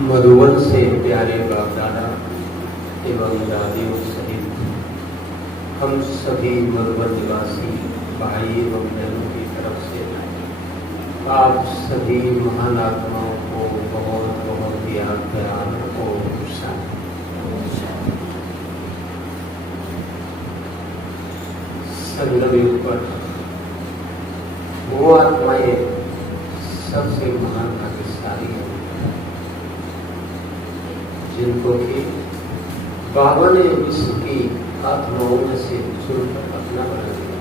मधुवन से प्यारे बाप दादा एवं दादियों सहित हम सभी मधुवन निवासी भाई एवं बहनों की तरफ से आप सभी महान आत्माओं को बहुत बहुत याद प्यार और संगम युग पर वो आत्माएं सबसे महान भाग्यशाली हैं जिनको कि बाबा ने विश्व की आत्माओं में से चुनकर अपना बना दिया।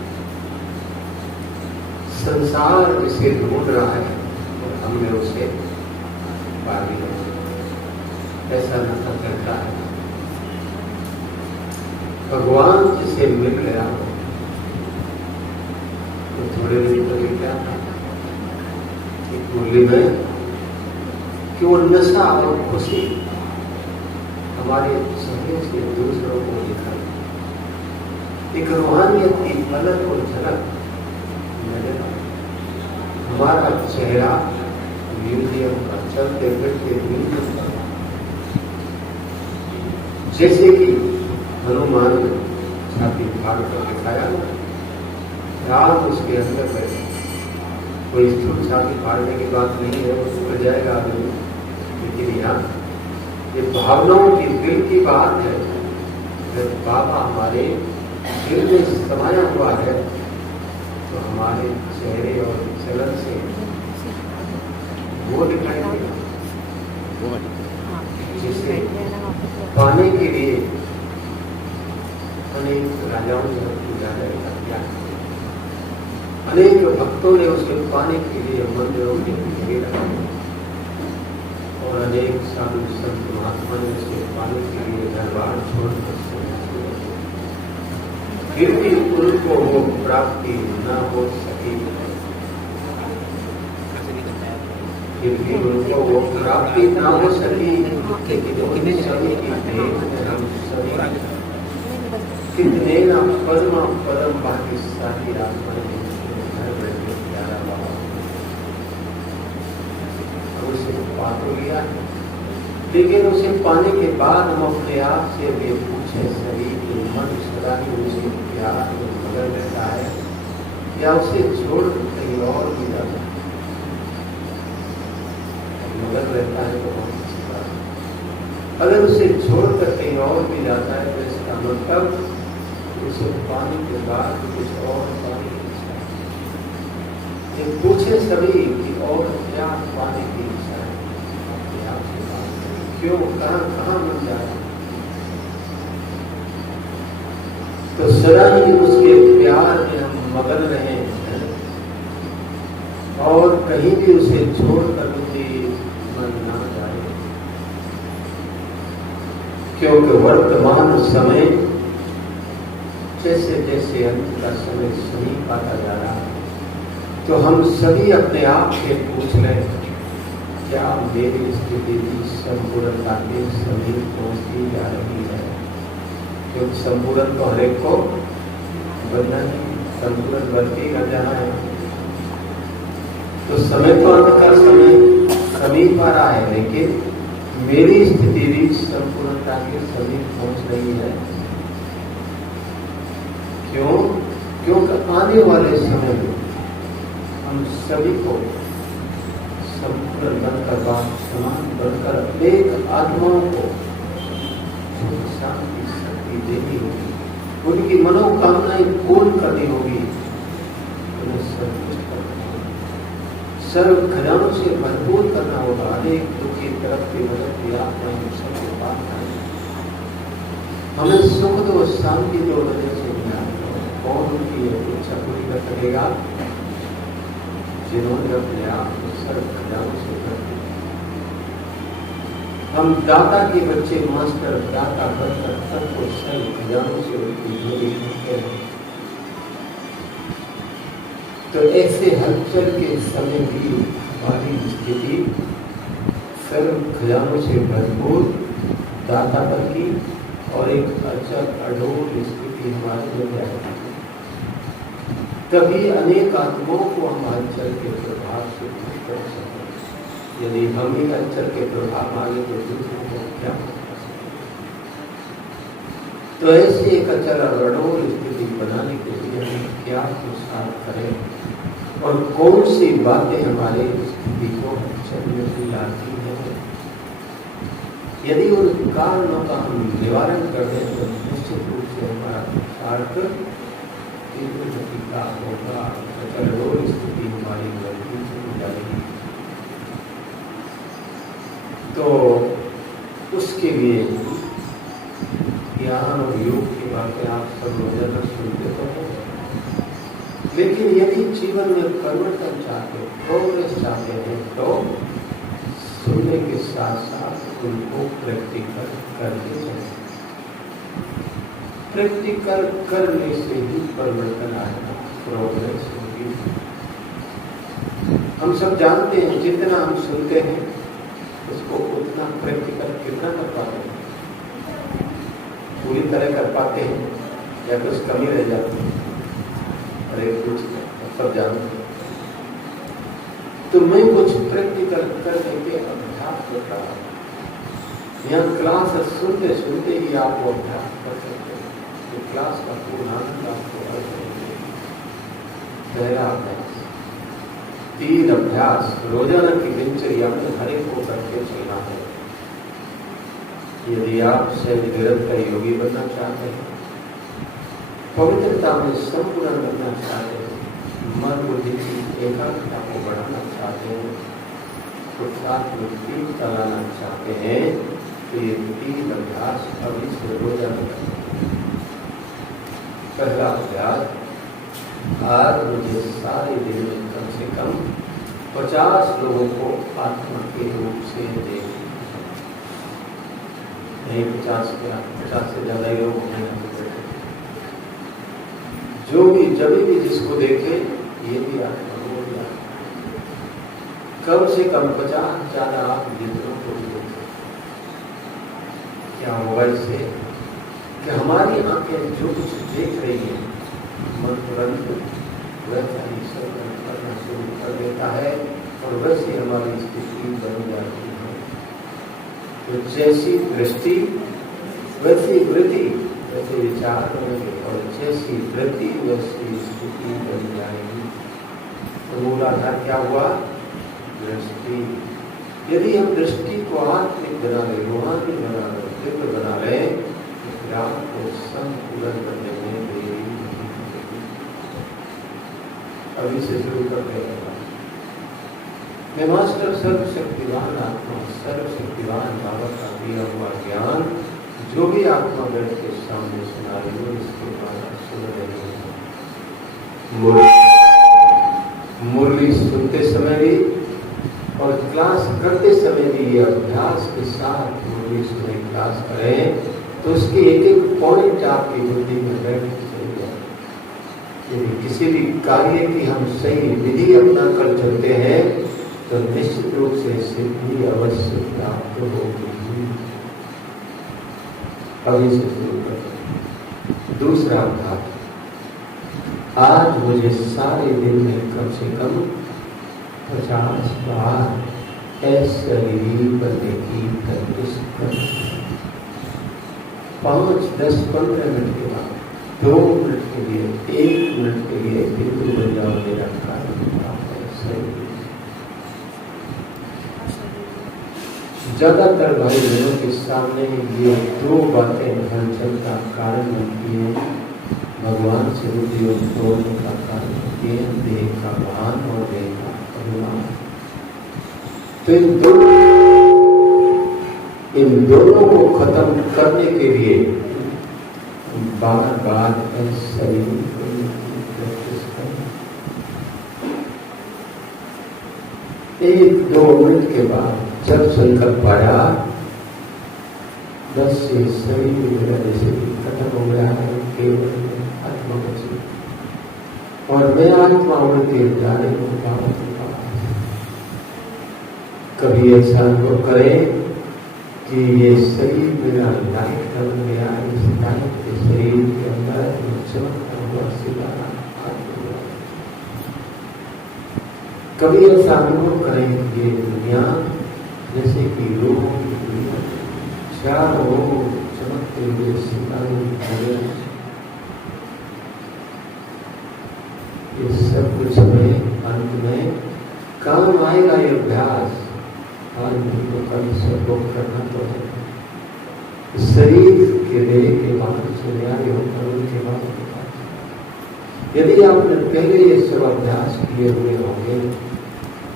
संसार इसे ढूंढ रहा है और हमने उसे पा लिया। ऐसा नशा करता है। भगवान जिसे मिल गया तो थोड़े दिन पहले क्या था एक मुरली में कि वो नशा और खुशी हमारे समय से दूसरों को दिखाई। एक रूहानियत की पलक और झलक नजर आई। हमारा चेहरा म्यूजियम का चलते फिरते म्यूजियम का जैसे कि हनुमान छाती फाड़ कर दिखाया राम उसके अंदर बैठे। कोई स्थूल छाती फाड़ने की बात नहीं है, वो सुधर जाएगा आदमी। लेकिन यहाँ ये भावनाओं की दिल की बात है। जब बाबा हमारे दिल में समाया हुआ है तो हमारे चेहरे और चलन से वो दिखाई देगा जिसे पाने के लिए अनेक राजाओं ने पूजा किया। अनेक भक्तों ने उसे पाने के लिए मंदिरों में घेरा और अनेक साधु संत महात्मा ने उसे पाने के लिए दरबार छोड़कर फिर भी उनको वो प्राप्ति न हो सकी। फिर भी उनको वो प्राप्ति न हो सकी। कितने ना परम भाग्यशाली आत्माएं घर बैठे प्यारा बाबा उसे पा तो लिया। लेकिन उसे पाने के बाद हम अपने आप से भी पूछे सही कि मन सदा ही उसे प्यार में मगन रहता है या उसे छोड़ कहीं और भी जाता है। मगन रहता है तो बहुत अच्छी बात है। अगर उसे छोड़कर कहीं और भी जाता है तो इसका मतलब उसे पाने के बाद कुछ और पाने की इच्छा है। ये पूछे सभी कि और क्या पाने की इच्छा है। अपने आप से बात करें क्यों कहाँ मिल जाए तो सदा ही उसके प्यार में हम मगन रहे हैं और कहीं भी उसे छोड़कर मुझे मन ना जाए। क्योंकि वर्तमान समय जैसे जैसे अंत का समय समीप आता जा रहा है तो हम सभी अपने आप से पूछ लें क्या मेरी स्थिति संपूर्णता के समीप पहुंचती जा रही है। क्योंकि संपूर्ण तो हर एक को बनना नहीं, संपूर्ण बनती का जहाँ है तो समय तो अंत का समय समीप आ रहा है। लेकिन मेरी स्थिति भी संपूर्णता के समीप पहुंच रही है। क्यों? क्योंकि आने वाले समय में हम सभी को संपूर्ण बनकर बाप समान बनकर अनेक आत्माओं को शांति शक्ति देनी होगी, उनकी मनोकामनाएं पूर्ण करनी होगी, उन्हें संतुष्ट करना होगा, सर्व खजानों से भरपूर करना होगा। अनेक दुखी तरफ की मदद की आत्माएं सबके पास आए। हमें सुख तो शांति तो वजह से मिला और उनकी इच्छा पूरी कर सकेगा जिन्होंने अपने आप को सर्व खजानों से भर दिया। हम दाता के बच्चे मास्टर दाता बनकर सबको सर्व खजानों से उनकी जोड़ी करते हैं। तो ऐसे हलचल के समय भी हमारी स्थिति सर्व खजानों से भरपूर दाता पर की और एक अचल अडोल स्थिति हमारे में जाएगी। तभी अनेक आत्माओं को हम हलचल के प्रभाव से मुक्त कर सकते। यदि हम ही अचल के प्रभाव मांगे तो दूसरों को क्या? तो ऐसी एक अचल और अडोल स्थिति बनाने के लिए हम क्या पुरुषार्थ करें और कौन सी बातें हमारे स्थिति को अचल में लाती है? यदि उन कारणों का हम निवारण कर दें तो निश्चित रूप से हमारा पुरुषार्थ तीव्र गति का होगा। अचल स्थिति हमारी गलती से हो जाएगी। तो उसके लिए ज्ञान और योग की बातें आप सब रोजाना सुनते तो हो, लेकिन यदि जीवन में परिवर्तन चाहते हो, प्रोग्रेस चाहते हैं, तो सुनने के साथ साथ उनको प्रैक्टिकल करने चाहिए। प्रैक्टिकल करने से ही परिवर्तन आएगा, प्रोग्रेस होगी। हम सब जानते हैं जितना हम सुनते हैं उसको उतना प्रैक्टिकल कितना कर पाते हैं? पूरी तरह कर पाते हैं या कुछ कमी रह जाती है? अरे कुछ सब जानते हैं। तो मैं कुछ प्रैक्टिकल करने के अभ्यास कर रहा हूँ। यहाँ क्लास सुनते सुनते ही आप वो अभ्यास कर सकते हैं। तो क्लास का पूर्ण आनंद आपको हर करेंगे। पहला अभ्यास, 3 अभ्यास रोजाना की दिनचर्या में हर एक को करके चलना है। यदि आप शरीर निरंतर योगी बनना चाहते हैं, पवित्रता में संपूर्ण बनना चाहते हैं, मन बुद्धि की एकाग्रता को बढ़ाना चाहते हैं, पुरुषार्थ में तीव्रता लाना चाहते हैं, तो ये 3 अभ्यास अभी से रोजाना करें। पहला अभ्यास, आज मुझे सारे दिन में कम से कम 50 लोगों को आत्मा के रूप से देखना। नहीं 50 से ज्यादा ही लोग हैं। जो भी जब भी जिसको देखे ये भी आत्मा हो गया। कम से कम 50 ज्यादा आप मित्रों को देखें। क्या होगा इससे कि हमारी आंखें जो कुछ देख रही है मन तुरंत वैसा ही सब करना शुरू कर देता है और वैसे हमारी स्थिति बन जाती है। तो जैसी दृष्टि वैसी वृत्ति, वैसे विचार बनेंगे और जैसी वृत्ति वैसी स्थिति बन जाएगी। तो मूल आधार क्या हुआ? दृष्टि। यदि हम दृष्टि को आत्मिक बना ले, रूहानी बना ले, दिव्य बना ले, तो फिर आपको संपूर्ण करने में देरी नहीं होगी। अभी से शुरू करते हैं। मैं मास्टर सर्वशक्तिवान आत्मा, सर्वशक्तिवान बाबा का दिया हुआ ज्ञान जो भी आत्मा बैठ के सामने सुना रही हो, इसके द्वारा सुन रही हो। मुरली सुनते समय भी और क्लास करते समय भी ये अभ्यास के साथ मुरली सुने क्लास करें तो उसके एक एक पॉइंट आपकी बुद्धि में बैठ चल जाए। यदि किसी भी कार्य की हम सही विधि अपना कर चलते हैं तो निश्चित रूप से सिद्धि अवश्य प्राप्त होगी। अभी से शुरू करते। दूसरा अभ्यास, आज मुझे सारे दिन में कम से कम 50 बार ऐसे रिलीव करने की प्रैक्टिस करें। 5, 10, 15 मिनट के बाद 2 मिनट के लिए, 1 मिनट के लिए बिल्कुल बन जाओ। मेरा कार्य सही। ज्यादातर भाई बहनों के सामने ये 2 बातें हलचल का कारण बनती हैं, भगवान से बुद्धि और तोड़ने का कारण बनती है, देह का भान और देह का अभिमान। तो इन दोनों को खत्म करने के लिए बार बार ऐसे ही प्रैक्टिस करें। 1-2 मिनट के बाद जब संकल्प आया, बस ये शरीर मेरा जैसे खत्म हो गया है, केवल आत्मा बची और मैं आत्मा उड़ते जाने को पाऊँ। कभी ऐसा अनुभव करें कि ये शरीर मेरा लाइट कर गया, इस लाइट के शरीर के अंदर चमकता हुआ सितारा। कभी ऐसा अनुभव करें कि ये दुनिया जैसे कि रूहों की दुनिया चारों ओर चमकते हुए सितारों की तरह ये सब कुछ में अंत में काम आएगा। ये अभ्यास आज नहीं तो कल सबको करना तो है। शरीर के देह के बाद सूर्यादि होकर उनके बाद यदि आपने पहले ये सब अभ्यास किए हुए होंगे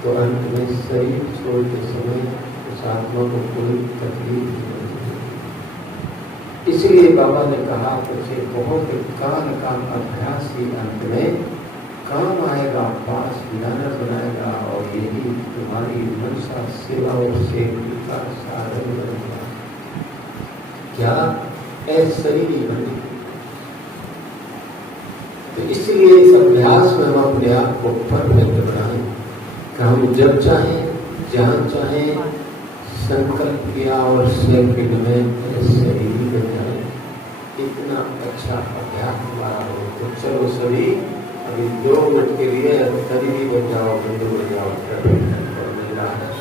तो अंत में शरीर छोड़ते समय उस आत्मा को कोई तकलीफ नहीं होगी। इसलिए बाबा ने कहा मुझे बहुत काल का अभ्यास ही अंत में काम आएगा, पास ज्ञान बनाएगा और यही तुम्हारी मनसा सेवा और सेवा का साधन बनेगा। क्या शरीर बने। तो इसलिए इस अभ्यास में हम अपने आप को परफेक्ट बनाएं कि हम जब चाहें जहां चाहें संकल्प किया और सेकंड में शरीर बन जाए। इतना अच्छा अभ्यास हमारा हो। तो चलो सभी अभी 2 मिनट के लिए शरीर बन जाओ, बंधु बन जाओ, मिल रहा है।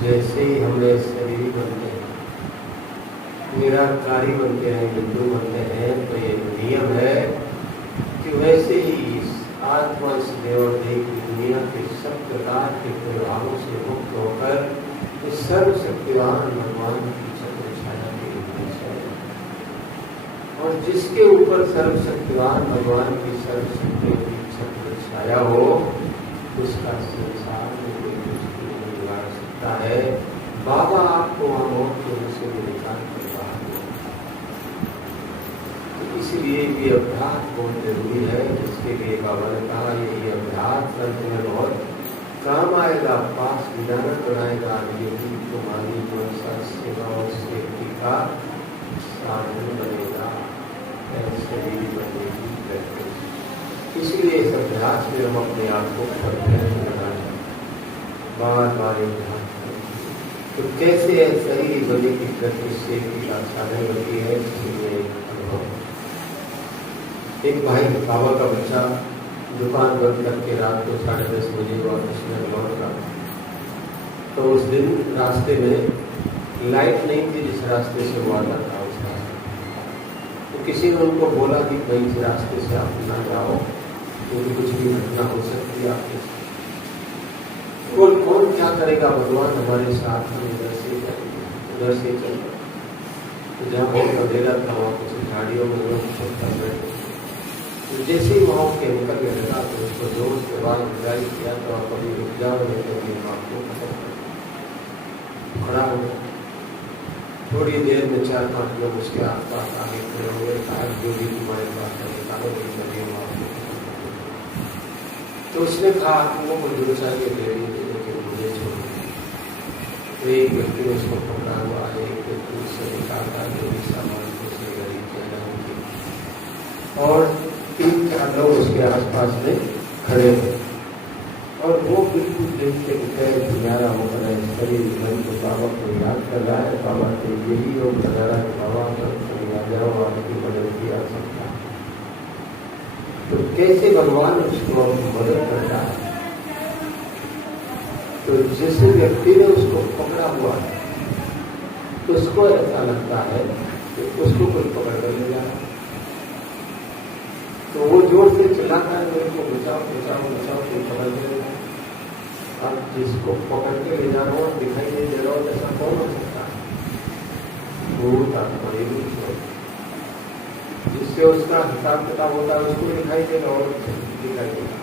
जैसे ही हमने शरीर बनते हैं, निराकारी बनते हैं, बिंदु बनते हैं, तो ये नियम है कि वैसे ही इस आत्मा इस देवदेह की दुनिया के सब प्रकार के प्रभावों से मुक्त होकर इस सर्वशक्तिवान भगवान की छत्र छाया के ऊपर छाया। और जिसके ऊपर सर्वशक्तिवान भगवान की सर्वशक्ति की छत्र छाया हो, उसका संसार में कोई मुश्किल नहीं निवार सकता है। बाबा आपको वहां मौत के से निकाल कर बाहर। इसलिए ये अभ्यास बहुत जरूरी है, जिसके लिए बाबा ने कहा ये अभ्यास अंत में बहुत काम आएगा, पास विधान बनाएगा, यही तुम्हारी मनसा सेवा और सेवकी का साधन बनेगा, शरीर बनेगी। इसलिए इस अभ्यास में हम अपने आप को परफेक्ट बनाए, बार बार अभ्यास करें। तो कैसे शरीर बनेगी प्रैक्टिस सेवकी का साधन बनती है, इसलिए एक भाई बाबा का बच्चा दुकान बंद करके रात को 10:30 बजे वापस में लौट रहा। तो उस दिन रास्ते में लाइट नहीं थी, जिस रास्ते से वो आता था उस रास्ते। तो किसी ने उनको बोला कि भाई इस रास्ते से आप ना जाओ, क्योंकि कुछ भी घटना हो सकती है आपके साथ। कौन क्या करेगा, भगवान हमारे साथ में इधर से चल। तो जहाँ बहुत अंधेरा था वहाँ कुछ झाड़ियों में लोग कर बैठे। तो जैसे ही वहाँ के निकल गया था तो उसको जोर से बाद विदाई किया, तो आप कभी रुक जाओ, नहीं तो अपनी माँ को खड़ा हो गया। थोड़ी देर में 4-5 लोग उसके आसपास आगे खड़े हुए, जो भी तुम्हारे पास निकालो नहीं। तो उसने कहा आप लोगों को जो चाहिए दे दीजिए, लेकिन मुझे छोड़। तो एक व्यक्ति उसको पकड़ा हुआ है, एक व्यक्ति उससे निकालता जो भी सामान उसने गरीब कहना और 3-4 लोग उसके आसपास में खड़े थे। और वो बिल्कुल देखते तुम्हारा होकर है शरीर मन को बाबा को याद कर रहा है, बाबा से यही योग कर रहा है, बाबा पर आ जाओ, आपकी मदद किया सकता है। तो कैसे भगवान उसको मदद करता है? तो जिस व्यक्ति ने उसको पकड़ा हुआ है, उसको ऐसा लगता है कि उसको कोई पकड़ कर ले जा रहा है। तो वो जोर से चिल्लाता है, मेरे को बचाओ बचाओ बचाओ, कोई पकड़ के ले जाए। अब जिसको पकड़ के ले जा रहा हो दिखाई नहीं दे रहा हो, ऐसा कौन हो सकता है? भूत आत्मा, जिससे उसका हिसाब किताब होता है उसको दिखाई देगा और दिखाई देगा।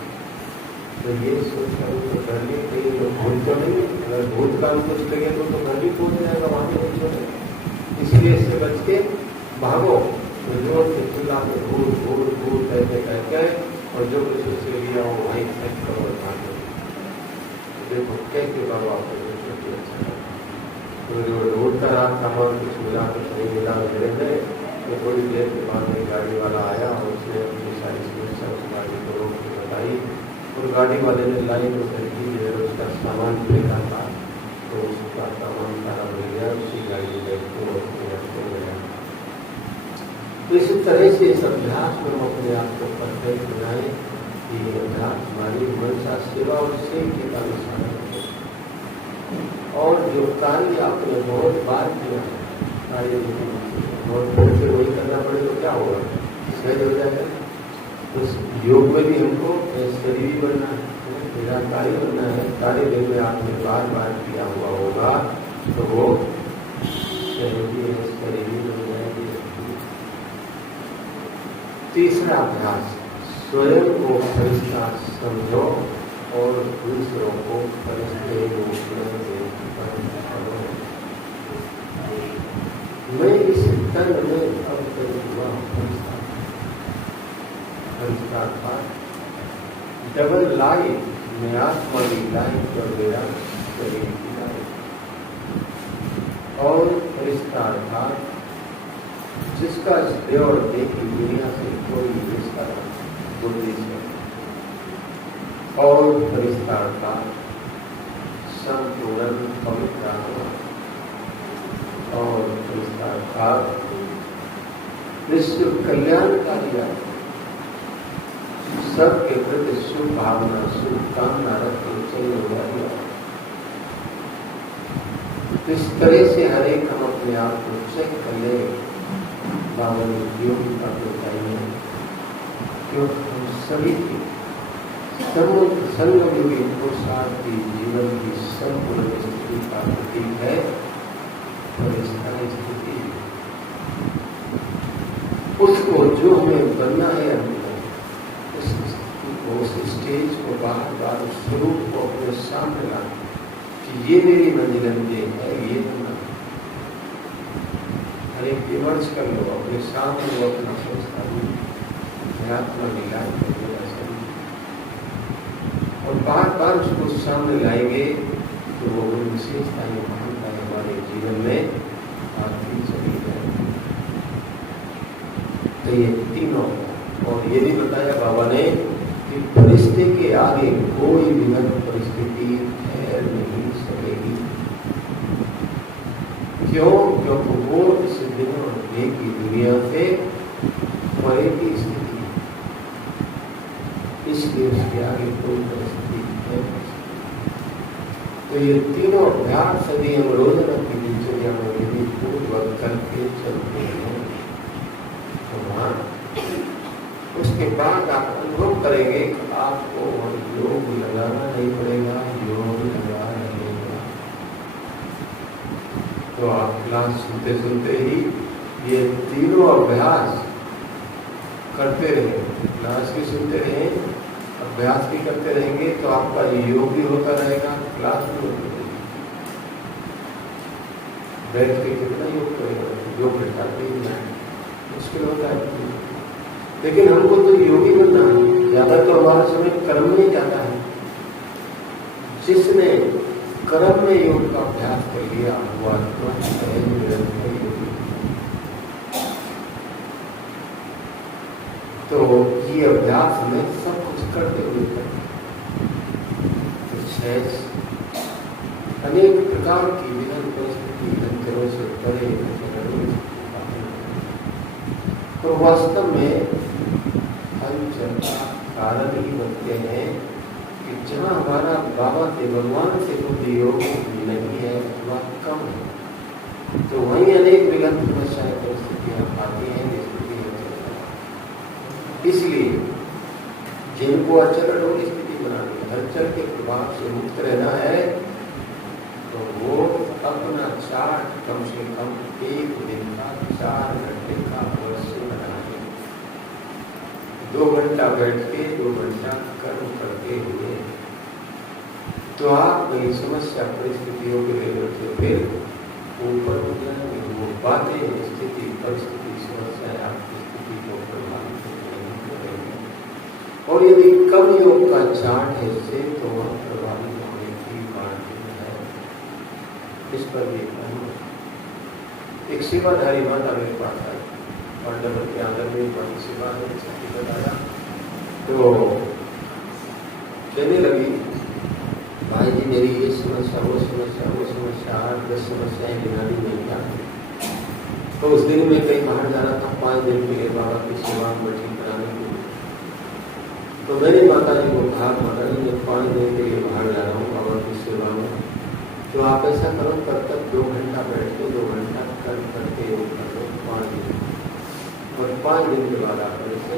तो ये सोचकर उसको घर में कहीं तो भूत तो नहीं, अगर भूत का कुछ लगे तो घर भी पहुंच जाएगा, वहां पे नहीं छोड़ेगा। इसलिए इससे बच के भागो। तो जोर से चिल्ला के भूत भूत भूत कहते और जो कुछ उससे लिया वो वहीं फेंक करो और भागो। देखो कैसे बाबा तो जो ढूंढता रहा सामान कुछ मिला कुछ नहीं मिला मेरे में। तो थोड़ी देर के बाद एक गाड़ी वाला आया और उसने अपनी सारी समस्या उस गाड़ी को रोक के बताई, और गाड़ी वाले ने लाइन उतर की उसका सामान फेंका था, तो उसका सामान सारा मिल गया, उसी गाड़ी में बैठते गया। तो इसी तरह से इस अभ्यास में हम अपने आप को परफेक्ट बनाए कि ये अभ्यास हमारी मनसा सेवा और सेवकी का अनुसार है। और जो कार्य आपने बहुत बार किया है, कार्य बहुत फिर से वही करना पड़े तो क्या होगा, सहज हो जाएगा। उस योग में भी हमको शरीर बनना है, निराकारी बनना है। कार्य दिन में आपने बार बार किया हुआ होगा तो वो शरीर बन जाएगी। तीसरा अभ्यास, स्वयं को फरिश्ता समझो और दूसरों को फरिश्ते रूप में देखकर करो। मैं इस तन में अब हुआ फरिश्ता था, डबल लाइफ में आत्मा की लाइफ और मेरा शरीर की लाइफ। और फरिश्ता था जिसका इस और देखी दुनिया से कोई रिश्ता बुद्धि से। और फरिश्ता था संपूर्ण पवित्र आत्मा। और फरिश्ता था विश्व कल्याणकारी आत्मा, सबके प्रति शुभ भावना शुभ कामना रखते चलने वाली। इस तरह से हर एक हम अपने आप को चेक कर ले। बाबा ने योगी का बताइए क्यों हम सभी की संगम योगी पुरुषार्थ की जीवन की संपूर्ण स्थिति का प्रतीक है फरिश्ता स्थिति। उसको जो हमें बनना है उस स्टेज को बार बार उस स्वरूप को अपने सामने लाना कि ये मेरी मंजिल है, ये बनना। हर एक विमर्श कर लो अपने सामने, वो अपना सोचता है अध्यात्म लीला करेगा सभी, और बार बार उसको सामने लाएंगे तो वो विशेषता ये महानता हमारे जीवन में आती चली जाएगी। तो ये तीनों, और ये भी बताया बाबा ने कि परिस्थिति के आगे कोई विघ्न परिस्थिति ठहर नहीं सकेगी। क्यों? क्योंकि वो इस दिनों की दुनिया से परे की स्थिति, इसलिए उसके आगे कोई परिस्थिति है। तो ये तीनों अभ्यास यदि हम रोजाना की दिनचर्या में यदि पूर्वक करके चलते हैं तो वहां उसके बाद आप अनुभव करेंगे कि आपको योग लगाना नहीं पड़ेगा, योग लगा रहेगा। तो आप क्लास सुनते सुनते ही ये तीनों अभ्यास करते रहे, क्लास भी सुनते रहे, अभ्यास भी करते रहेंगे, तो आपका योग भी होता रहेगा, क्लास भी होती रहेगी। बैठ के कितना योग करेगा? योग घंटा भी मुश्किल होता है, लेकिन हमको तो योगी बनना है। ज्यादा तो हमारा समय कर्म में जाता है। जिसने कर्म में योग का अभ्यास कर लिया हुआ तो ये अभ्यास में सब कुछ करते हुए अनेक प्रकार की विघ्न परिस्थिति अंतरों से परे तो वास्तव में हम चर्चा कारण ही बनते हैं कि जहाँ हमारा बाबा के भगवान से कोई योग नहीं है अथवा कम है, तो वहीं अनेक विघ्न समस्याएं परिस्थितियां आती हैं। इसलिए जिनको अचल रोग स्थिति बनानी है, हलचल के प्रभाव से मुक्त रहना है, तो वो अपना चार्ट कम से कम एक दिन का 4 घंटे का अवश्य बनाए। 2 घंटा बैठ के 2 घंटा कर्म करते हुए तो आप कई समस्या परिस्थितियों के लेवल से फिर ऊपर उठ जाएंगे। वो बातें स्थिति परिस्थिति समस्याएं आपकी स्थिति को प्रभावित नहीं करेंगे। और यदि कम योग का चार्ट है इससे तो वह प्रभावित होने की बात है। इस पर भी एक सेवाधारी माता मेरे पास आई और डबल के आंगन में बड़ी सेवा बताया तो कहने लगी, भाई जी मेरी ये समस्या वो समस्या 8-10 समस्याएं गिनानी नहीं आती। तो उस दिन में कहीं बाहर जाना था 5 दिन के लिए बाबा की सेवा में ठीक कराने के लिए। तो मैंने माता जी को कहा, माता जी मैं 5 दिन के लिए बाहर जा रहा हूँ बाबा की सेवा में, तो आप ऐसा करो तब तक 2 घंटा बैठ के 2 घंटा करके योग कर लो 5 दिन, और 5 दिन के बाद आप ऐसे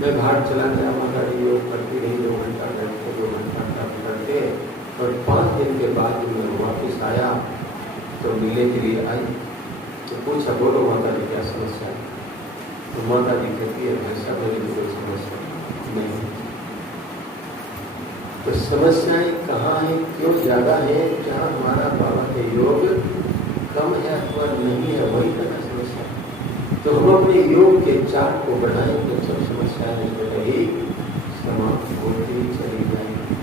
मैं बाहर चला गया। माता जी योग करती रही 2 घंटा बैठ के 2 घंटा करके, और 5 दिन के बाद मैं वापस आया तो मिलने के लिए आई तो पूछा, बोलो माता जी क्या समस्या है? तो माता जी कहती है, ऐसा मेरी कोई समस्या नहीं। तो समस्याएं कहाँ हैं, क्यों ज्यादा है? जहाँ हमारा बाबा के योग कम है अथवा नहीं है वही करना समस्या। तो हम अपने योग के चार्ट को बढ़ाएंगे तो समस्याएं ही समाप्त होती चली जाएंगी।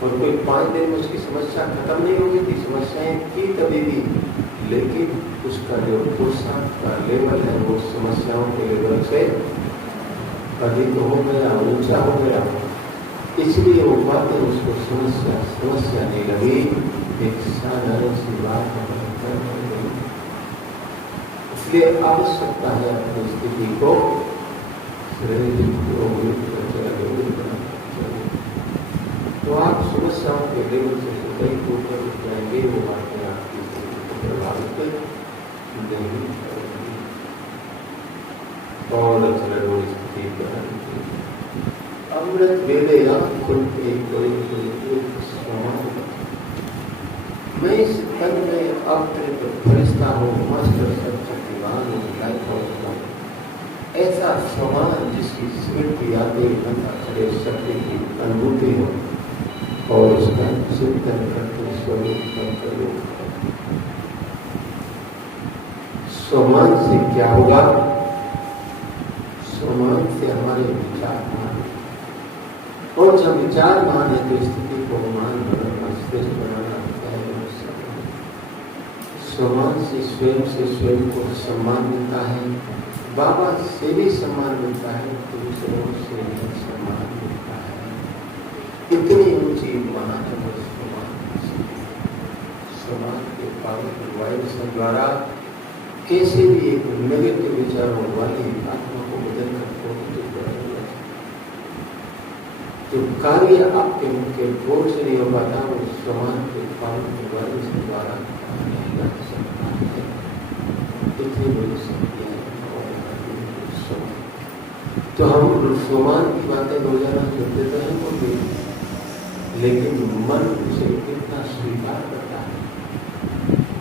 और कोई 5 दिन में उसकी समस्या खत्म नहीं होगी थी, समस्याएं थी तभी भी, लेकिन उसका जो पोषण का लेवल है वो समस्याओं के लेवल से अधिक हो गया, ऊंचा हो गया। इसलिए वो बातें उसको समस्या नहीं लगी, एक साधारण सी बात है। इसलिए आवश्यकता है अपनी स्थिति को तो आप समस्याओं के लेवल से कई ऊपर उठ जाएंगे, वो बातें आपकी स्थिति को प्रभावित नहीं करेंगी और चलो स्थिति बनाएंगे। अमृत वेदे खुलते मैं इस तन में अवतरित फरिश्ता हूँ, मास्टर शक्तिवान हूँ, ऐसा समान जिसकी स्मृति आते खड़े शक्ति की अनुभूति हो और उसका चिंतन करके स्वरूप स्वमान से क्या होगा? स्वमान से हमारे विचार मान, और जब विचार मान है तो स्थिति को मान बनाना, श्रेष्ठ बनाना है। स्वमान से स्वयं को सम्मान मिलता है, बाबा से भी सम्मान मिलता है, दूसरों से भी सम्मान मिलता है। इतनी ऊंची माना है स्वमान के पावन वायु द्वारा कैसे भी एक नेगेटिव विचारों वाली आत्मा को बदल कर जो कार्य आपके उनके बोझ से नहीं हो पाता, वो स्वमान के पावन वायु द्वारा सकता है। इतनी बड़ी शक्ति है। तो हम स्वमान की बातें रोजाना सुनते तो हैं वो भी, लेकिन मन उसे कितना स्वीकार करता है।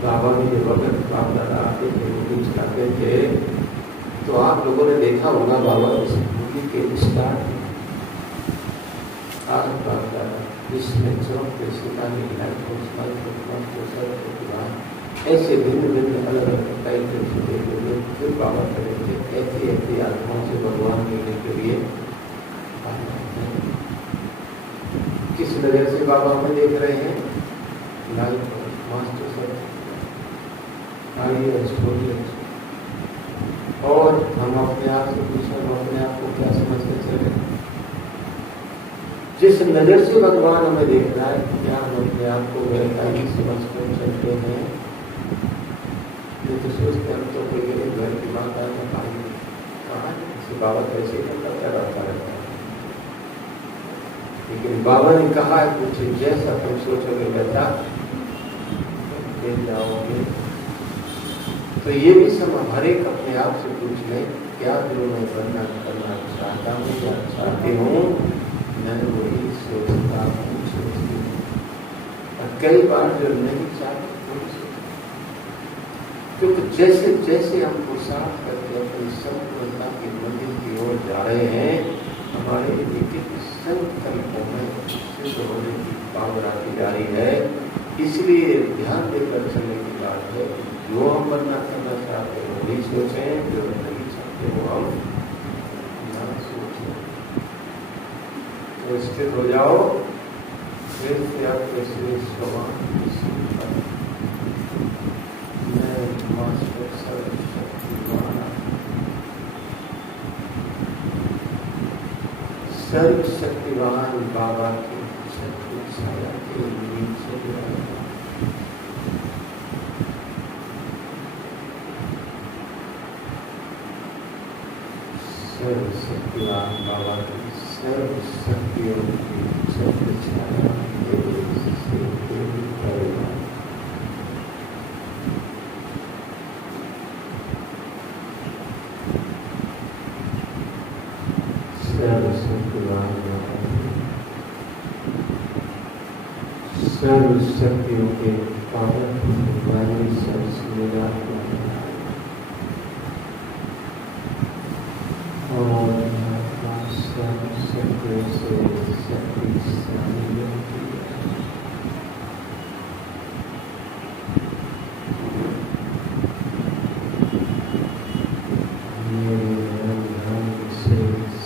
बाबा ने जो वक्त बाप दादा आते थे, वो चलाते थे, तो आप लोगों ने देखा होगा बाबा इस मूवी के स्टार्ट आज बाप दादा जिसमें चौक पे सितारे लाइट को ऐसे भिन्न भिन्न अलग अलग टाइटल से देते हुए फिर बाबा करेंगे ऐसी ऐसी आत्माओं से भगवान मिलने के लिए। किस नजर से बाबा हमें देख रहे हैं? लाइफ मास्टर सर आइए छोड़िए, और हम अपने आप से पूछा, हम अपने आप को क्या समझते चले? जिस नजर से भगवान हमें देख रहा है, क्या हम अपने आप को गहराई समझ कर चलते हैं? ये तो सोचते हम तो कोई घर की बात है, कहा बाबा कैसे करता क्या रहता रहता है, लेकिन बाबा ने कहा है कुछ जैसा तुम सोचोगे वैसा मिल जाओगे। तो ये भी सब हर एक अपने आप से पूछ लें, क्या जो मैं बनना करना चाहता हूँ या चाहती हूँ, मैं वही सोचता हूँ, सोचती हूँ। और कई बार जो नहीं चाहते, क्योंकि जैसे जैसे हम पुरुषार्थ करके अपनी संपूर्णता के मंदिर की ओर जा रहे हैं, हमारे एक एक संकल्पों में शुद्ध होने की पावर आती जा रही है। इसलिए ध्यान देकर चलने की बात है, जो हम बनना करना चाहते हैं वही सोचें, जो नहीं चाहते वो हम ना सोचें। तो स्थिर हो जाओ, फिर से आप कैसे स्वमान सर्वशक्तिवान बाबा की शक्ति छाया के नीचे सर्वशक्तिवान बाबा की सर्वशक्तियों की शक्ति छाया सर्वशक्तियों के पावन वाले सबसे और सर्वशक्तियों से शक्तिशाली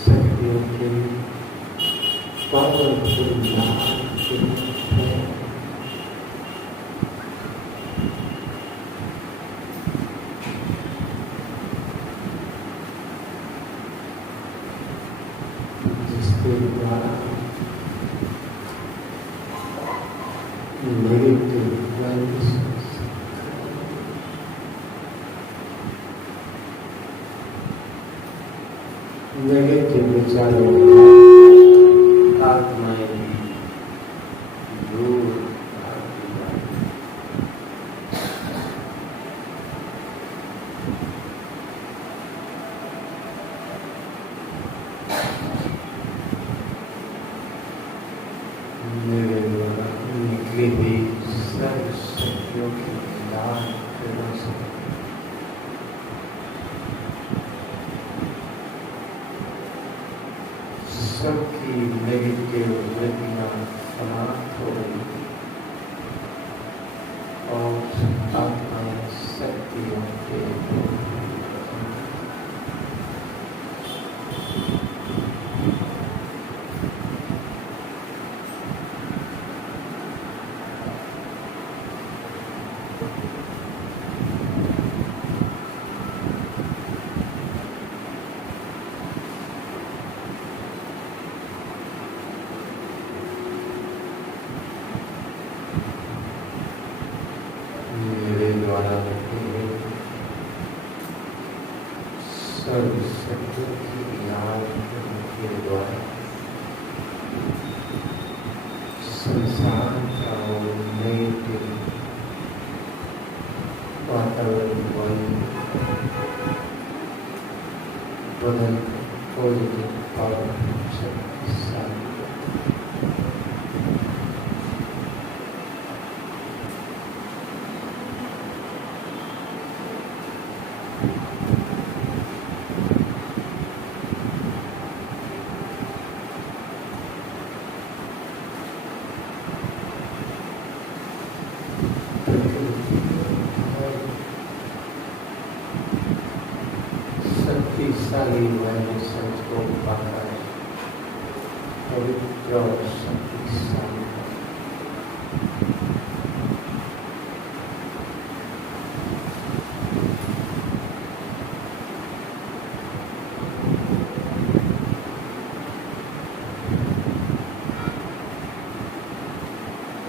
शक्तियों के पावरफुल नेगेटिव विचारों आत्माएं दूर मेरे द्वारा निकली हुई सर्व शक्तियों के लाभ सबकी नेगेटिव वृत्तियां समाप्त हो गई और आत्माएं शक्तियों के सर्वशक्ति की ज्ञान के द्वारा संसार का नेगेटिव वातावरण बदल पॉजिटिव पावर शक्तिशाली शक्तिशाली वाइब्रेशन को पाता है, पवित्र और शक्तिशाली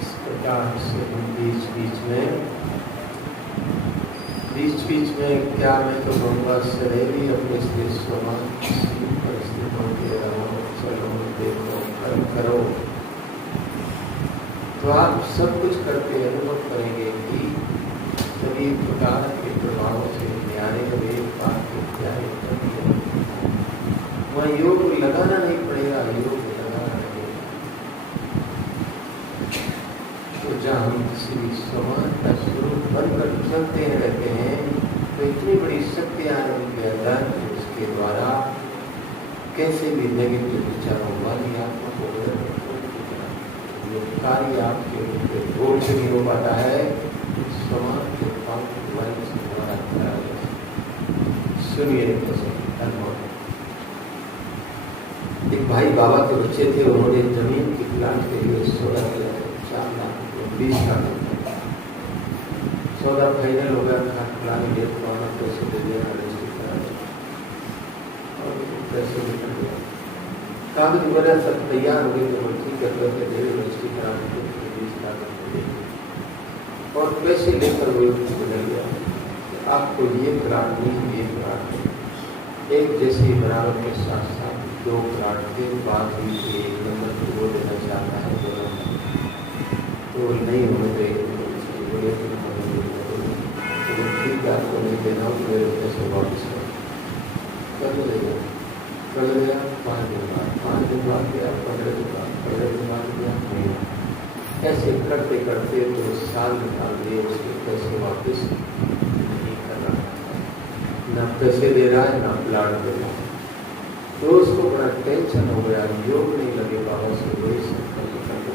इस प्रकार से हम बीच में क्या मैं तो कहूँगा सदैव ही अपने से समान परिस्थितियों के रहो, चलो, देखो, कर्म करो, तो आप सब कुछ करके अनुभव करेंगे कि सभी प्रकार के प्रभावों से न्याय वे बात के प्यारे करेंगे। वहाँ योग लगाना नहीं पड़ेगा, योग लगाना नहीं। तो जहाँ हम किसी समान का स्वरूप बनकर चलते रहते हैं तो इतनी बड़ी शक्ति आ रही उनके अंदर, उसके द्वारा कैसे भी नेगेटिव विचारों वाली आत्मा को जो कार्य आपके रोग से नहीं हो पाता है, समाज के वायु से द्वारा कराया जाए। सुनिए अनुभव। एक भाई बाबा के बच्चे थे, उन्होंने जमीन की प्लांट के लिए 16 किया, 4 लाख 20 लाख सौदा फाइनल हो गया था। प्लान डेट को आना पैसे दे दिया, रजिस्ट्री करा और पैसे निकल गया। कागज वगैरह सब तैयार हो गए, तो ठीक है पैसे दे रजिस्ट्री करा 20 लाख रुपये और पैसे लेकर वो बदल गया। आपको ये प्लाट नहीं, ये प्लाट नहीं, एक जैसे बराबर के साथ साथ 2 प्लाट के बाद भी एक नंबर को वो देना चाहता है, तो नहीं होने देंगे ठीक है, आपको नहीं देना, मेरे पैसे वापस कर लेगा। 5 दिन बाद गया, 15 दिन बाद गया, नहीं। ऐसे करते करते तो साल निकाल दिए, उसके पैसे वापस नहीं कर रहा, ना पैसे दे रहा है, ना प्लाट दे रहा है। तो उसको बड़ा टेंशन हो गया, योग नहीं लगे बाबा से, वही संकल्प करके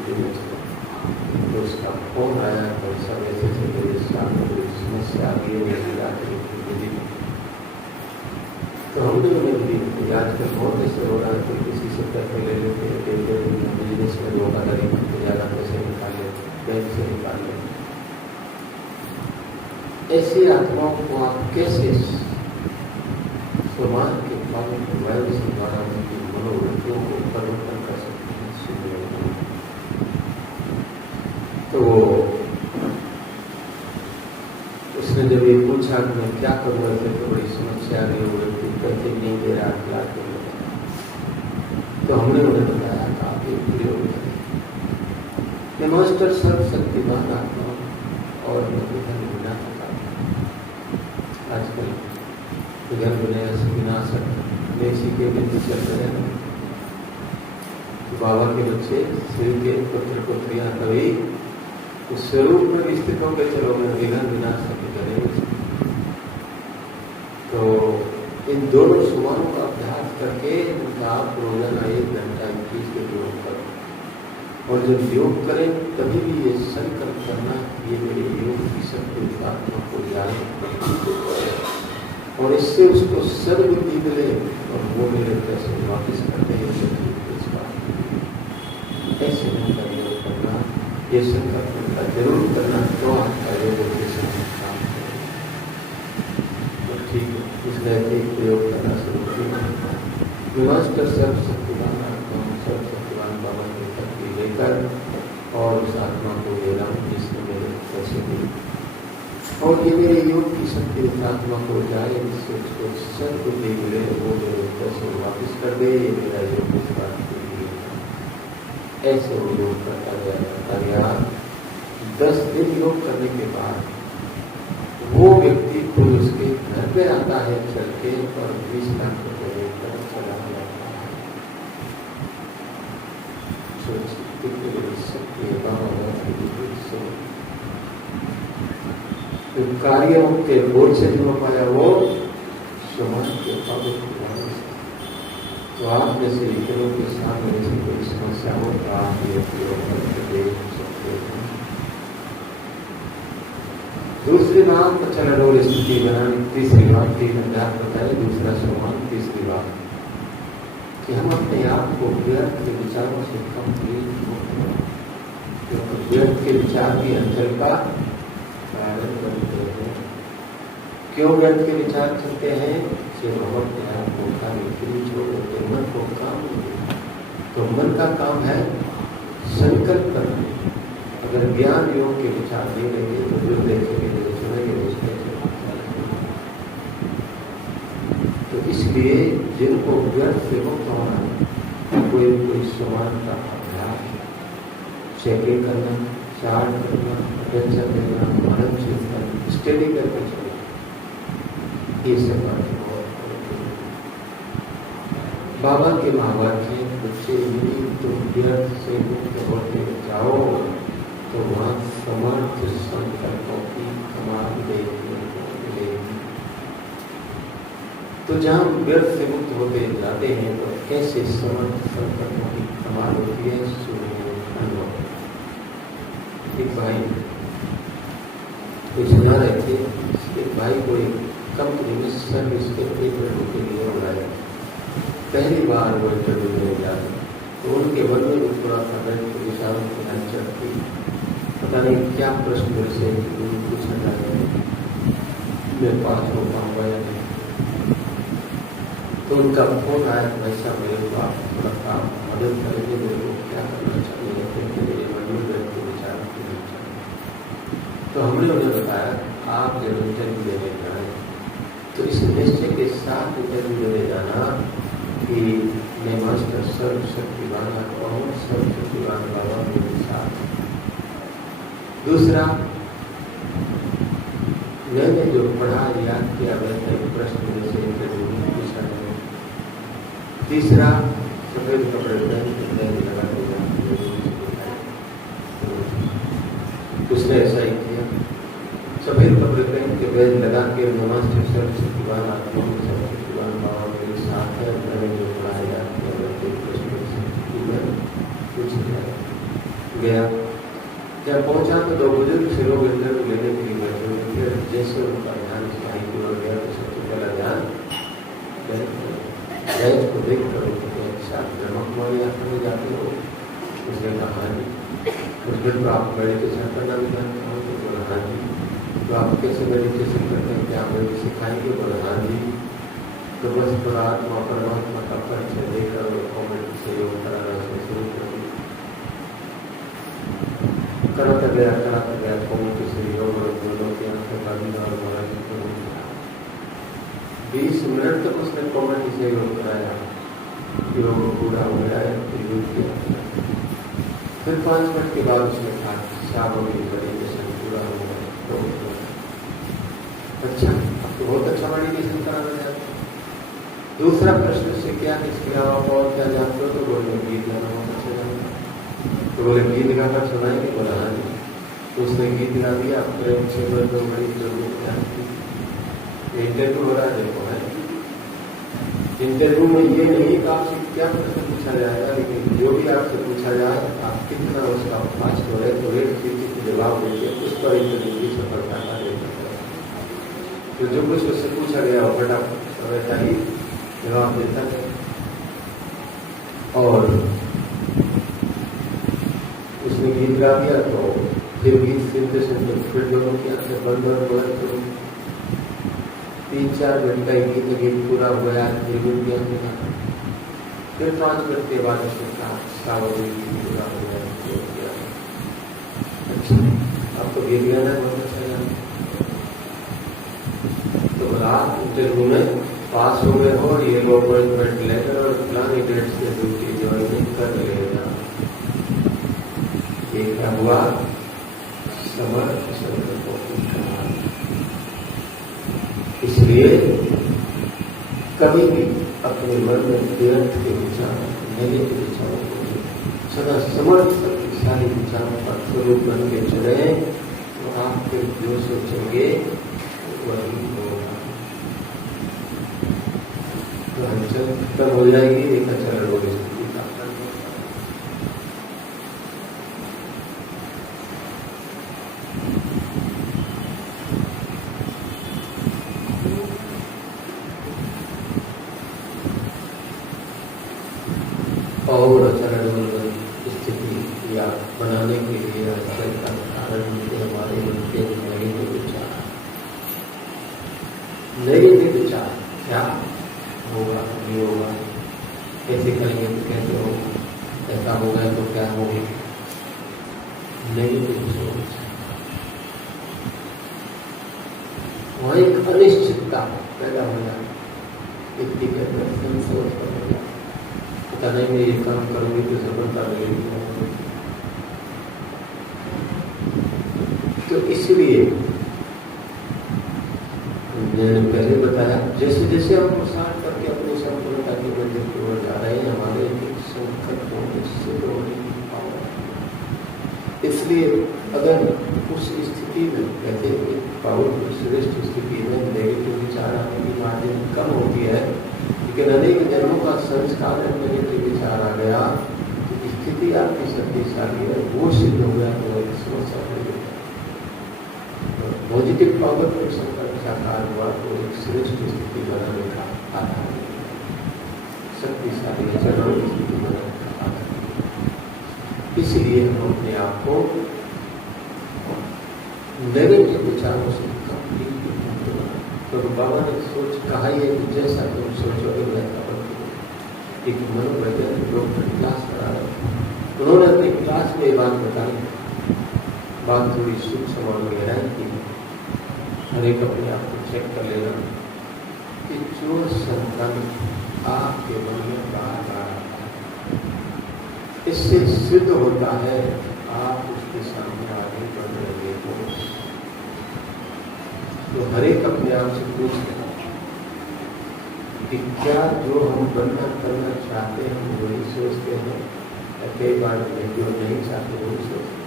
तो उसका फोन आया, पैसा वैसे से मेरे साथ समस्या आ गई है, तो हमने उन्हें भी आजकल बहुत ऐसे हो रहा है कि किसी से पैसे ले लेते हैं, बिजनेस में धोखाधड़ी करके ज़्यादा पैसे निकाल लेते, बैंक से निकाल लेते। ऐसी आत्माओं को आप कैसे समाज के पालन वायु से द्वारा उनकी मनोवृत्तियों को परिवर्तन कर सकते हैं? तो उसने जब ये पूछा कि मैं क्या करूँ, ऐसे तो बड़ी समस्या आ रही हो, पैसे नहीं दे रहा, क्या करूँ? तो हमने उन्हें बताया कि आप एक प्रयोग करें, मास्टर सर्वशक्तिमान आत्मा और विघ्न विनाशक आत्मा। आजकल विघ्न विनाशक इसी के बिंदु चल रहे हैं। बाबा के बच्चे श्री के पुत्र पुत्रियां कभी उस स्वरूप में स्थित होकर चलो मैं विघ्न विनाशक करेंगे। तो इन दोनों सुमानों का अभ्यास करके आप रोजाना 1 घंटा 21 के योग करें, और जब योग करें तभी भी ये संकल्प करना, ये मेरे योग की शक्ति आत्मा को जाने, और इससे उसको सर्वबुद्धि मिले और वो मेरे पैसे वापस करते हैं। ऐसे उनका योग करना, ये संकल्प उनका जरूर करना, तो आपका योग काम करेगा। तो ठीक है, इसलिए एक प्रयोग करना शुरू किया। मास्टर सर्वशक्तिमान आत्मा, सर्वशक्तिमान बाबा की शक्ति लेकर और उस आत्मा को ले रहा हूँ जिसने मेरे पैसे दिए। और ये मेरे योग की शक्ति रचनात्मक हो जाए, जिससे उसको सदबुद्धि मिले, वो मेरे पैसे वापस कर दे, ये मेरा योग इस बात के लिए। ऐसे वो योग करता गया। 10 दिन योग करने के बाद वो व्यक्ति खुद उसके घर पे आता है चल के, और 20 लाख रुपए लेकर चला जाता है। कितनी बड़ी शक्ति है बाबा तो कार्यों के बोझ से जो पाया वो समाज के पापों की। तो आप जैसे इतरों के सामने जैसे कोई समस्या हो तो आप ये देख सकते हैं। दूसरी बात चल रोल स्थिति बनाने। तीसरी बात 3000 बताए। दूसरा सवाल तीसरी बात कि हम अपने आप को व्यर्थ के विचारों से कंप्लीट हो, व्यर्थ के विचार की अंचल का कारण बनते हैं। क्यों व्यर्थ के विचार चलते हैं? जब हम अपने आप को खाली फ्री छोड़ते मन को काम नहीं। तो मन का काम है संकल्प करना। अगर ज्ञान योग के विचार नहीं लेंगे तो जो देखेंगे जो सुनेंगे उसके तो इसलिए जिनको व्यर्थ से मुक्त होना है, कोई समान का अभ्यास, चेकिंग करना, चार्ट करना, अटेंशन देना, मानव चिंतन, स्टडी करके चलना, ये सब बातें बाबा के महावाक्य बच्चे यदि तुम व्यर्थ से मुक्त होते जाओ तो वहाँ समर्थ संकल्पों की कमाल देखने को मिलेगी। तो जहाँ व्यर्थ से मुक्त होते जाते हैं तो कैसे समर्थ संकल्पों की कमाल होती है, सुनिए अनुभव। एक भाई कुछ सुना रहे थे, एक भाई को एक कंपनी में सर्विस के इंटरव्यू के लिए बुलाया। पहली बार वो इंटरव्यू देने जा रहे तो उनके मन में कुछ थोड़ा सा विचारों की हलचल थी। पता नहीं क्या प्रश्न मेरे से पूछना चाहते हैं, मैं पास हो पाऊंगा या नहीं। तो उनका फोन आया, वैसा मेरे को आप थोड़ा सा मदद करेंगे, मेरे को क्या करना चाहिए, फिर मेरे मन में व्यक्ति विचार की हलचल। तो हमने उन्हें बताया आप जब इंटरव्यू देने जाए तो इस निश्चय के साथ इंटरव्यू देने जाना कि मैं मास्टर सर्वशक्तिवान और सर्वशक्तिवान बाबा मेरे साथ। दूसरा, मैंने जो पढ़ा याद किया वैसे प्रश्न मेरे से इंटरव्यू में पूछा गया। तीसरा, सफेद कपड़े पहन के बैग लगा के उसने ऐसा ही किया। सफेद कपड़े पहन के बैग लगा के मास्टर सर्वशक्तिवान आत्मा सर्वशक्तिवान बाबा मेरे साथ है, मैंने जो पढ़ा याद किया वैसे प्रश्न में पूछ गया। जब पहुंचा तो 2 बुजुर्ग से लोग इंटरव्यू लेने के लिए बैठे हुए। फिर जैसे उनका ध्यान सिपाही की ओर गया तो सबसे पहला ध्यान बैग को देख कर उनके साथ ब्रह्मकुमारी आश्रम में जाते हो। उसने कहा हाँ जी। फिर तो आप मेडिटेशन करना भी जानते हो? तो बोला हाँ जी। तो आप कैसे मेडिटेशन करते हैं, क्या मुझे सिखाएंगे? बोला हाँ जी। तो बस थोड़ा आत्मा परमात्मा का परिचय देकर कॉमेंट से योग कराना शुरू कर दिया। कराता गया कॉमेंट से योग और दोनों की आंखें बंद और महाराज 20 मिनट तक उसने कॉमेंट से योग कराया। योग पूरा हो गया है, फिर 5 मिनट के बाद उसने कहा शाबोगी मेडिटेशन पूरा हो गया। तो अच्छा, अब तो बहुत अच्छा मेडिटेशन कराना चाहते। दूसरा प्रश्न से क्या इसके अलावा और क्या जानते हो? तो बोले गीत गाना बहुत अच्छा जानते। तो बोले गीत गाकर सुनाएंगे? बोला हाँ जी। तो उसने गीत गा दिया। प्रेम से बड़ी इंटरव्यू हो रहा है, देखो है इंटरव्यू में ये नहीं कि आपसे क्या प्रश्न पूछा जाएगा, लेकिन जो भी आपसे पूछा जाए आप कितना उसका फास्ट हो रहे तो रेट जवाब देंगे, उस पर इंटरव्यू की सफलता का देता है। तो जो कुछ उससे पूछा गया वो फटाफट वैसा ही जवाब देता है। और उसने गीत गा दिया तो फिर गीत सुनते सुनते फिर दोनों की आंखें बंद बोला। तो 3-4 घंटा गीत पूरा हुआ। फिर भी फिर 5 मिनट के बाद उसने कहा सावधानी पूरा हो गया। अच्छा, अब तो गीत गाना बहुत अच्छा है। बोला इंटरव्यू में पास हो गए हो और ये अपॉइंटमेंट लेटर और फलानी डेट से ड्यूटी ज्वाइनिंग कर लेना। ये क्या हुआ? समर्थ शब्द को उठा। इसलिए कभी भी अपने मन में व्यर्थ के विचार, नेगेटिव विचारों को सदा समर्थ शक्तिशाली विचारों का स्वरूप बन के चले तो आप फिर जो सोचेंगे वही होगा। तो हलचल खत्म हो जाएगी, एक अच्छा रोग स्थिति का और अचरण स्थिति या बनाने के लिए अचल का कारण हमारे मन के नेगेटिव विचार। नेगेटिव विचार क्या होगा, नहीं होगा, कैसे करेंगे तो कैसे होगा, ऐसा होगा तो क्या होगा। नेगेटिव सोच, वहाँ एक अनिश्चितता पैदा हो जाए, इतनी कहते सोच पर हो जाए, पता नहीं मैं ये काम करूंगी तो सफलता मिलेगी। तो इसलिए मैंने पहले बताया, जैसे जैसे हम प्रसार करके अपनी संपूर्णता के मंदिर की ओर जा रहे हैं, हमारे संकल्पों में सिद्ध होने की पावर। इसलिए अगर उस स्थिति में कहते हैं पावर श्रेष्ठ स्थिति में नेगेटिव विचार आने की मार्जिन कम होती है, लेकिन अनेक जन्मों का संस्कार में नेगेटिव विचार आ गया तो स्थिति आपकी शक्तिशाली है, वो सिद्ध हो गया तो एक समस्या हो गई। पॉजिटिव पावर पर संकल्प साकार हुआ तो एक श्रेष्ठ स्थिति बनाने का आधार, शक्तिशाली जरूरी स्थिति बनाने का आधार। इसलिए हम अपने आप को नेगेटिव विचारों से कंप्लीटली मुक्त बना। तो बाबा ने सोच कहा ही है कि जैसा तुम सोचोगे वैसा बनोगे। एक मनोवैज्ञानिक लोग क्लास करा रहे, उन्होंने अपनी क्लास में ये बात बताई, बात थोड़ी सूक्ष्म और गहराई की। हर एक अपने आप को चेक कर लेना कि जो संकल्प आपके मन में बार आ रहा है, इससे सिद्ध होता है आप उसके सामने आगे बढ़ रहे हो। तो हर एक अपने आप से पूछ लेना कि क्या जो हम बनना करना चाहते हैं हम वही सोचते हैं, या कई बार जो नहीं चाहते वही सोचते हैं।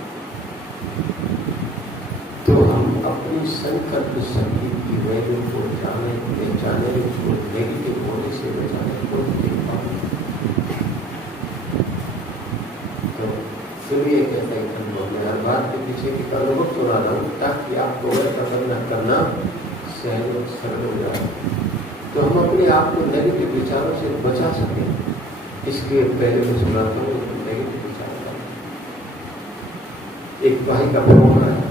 तो हम अपनी संकल्प शक्ति की वैल्यू को जाने, पहचाने, उसको नेगेटिव होने से बचाने को देख पाए। तो फिर ये कहते हैं मैं हर बात के पीछे की अनुभव सुना रहा हूँ ताकि आपको वह करना सहज और सरल हो जाए। तो हम अपने आप को नेगेटिव विचारों से बचा सकें, इसलिए पहले मैं सुनाता हूँ नेगेटिव विचार का। एक भाई का फोन आया,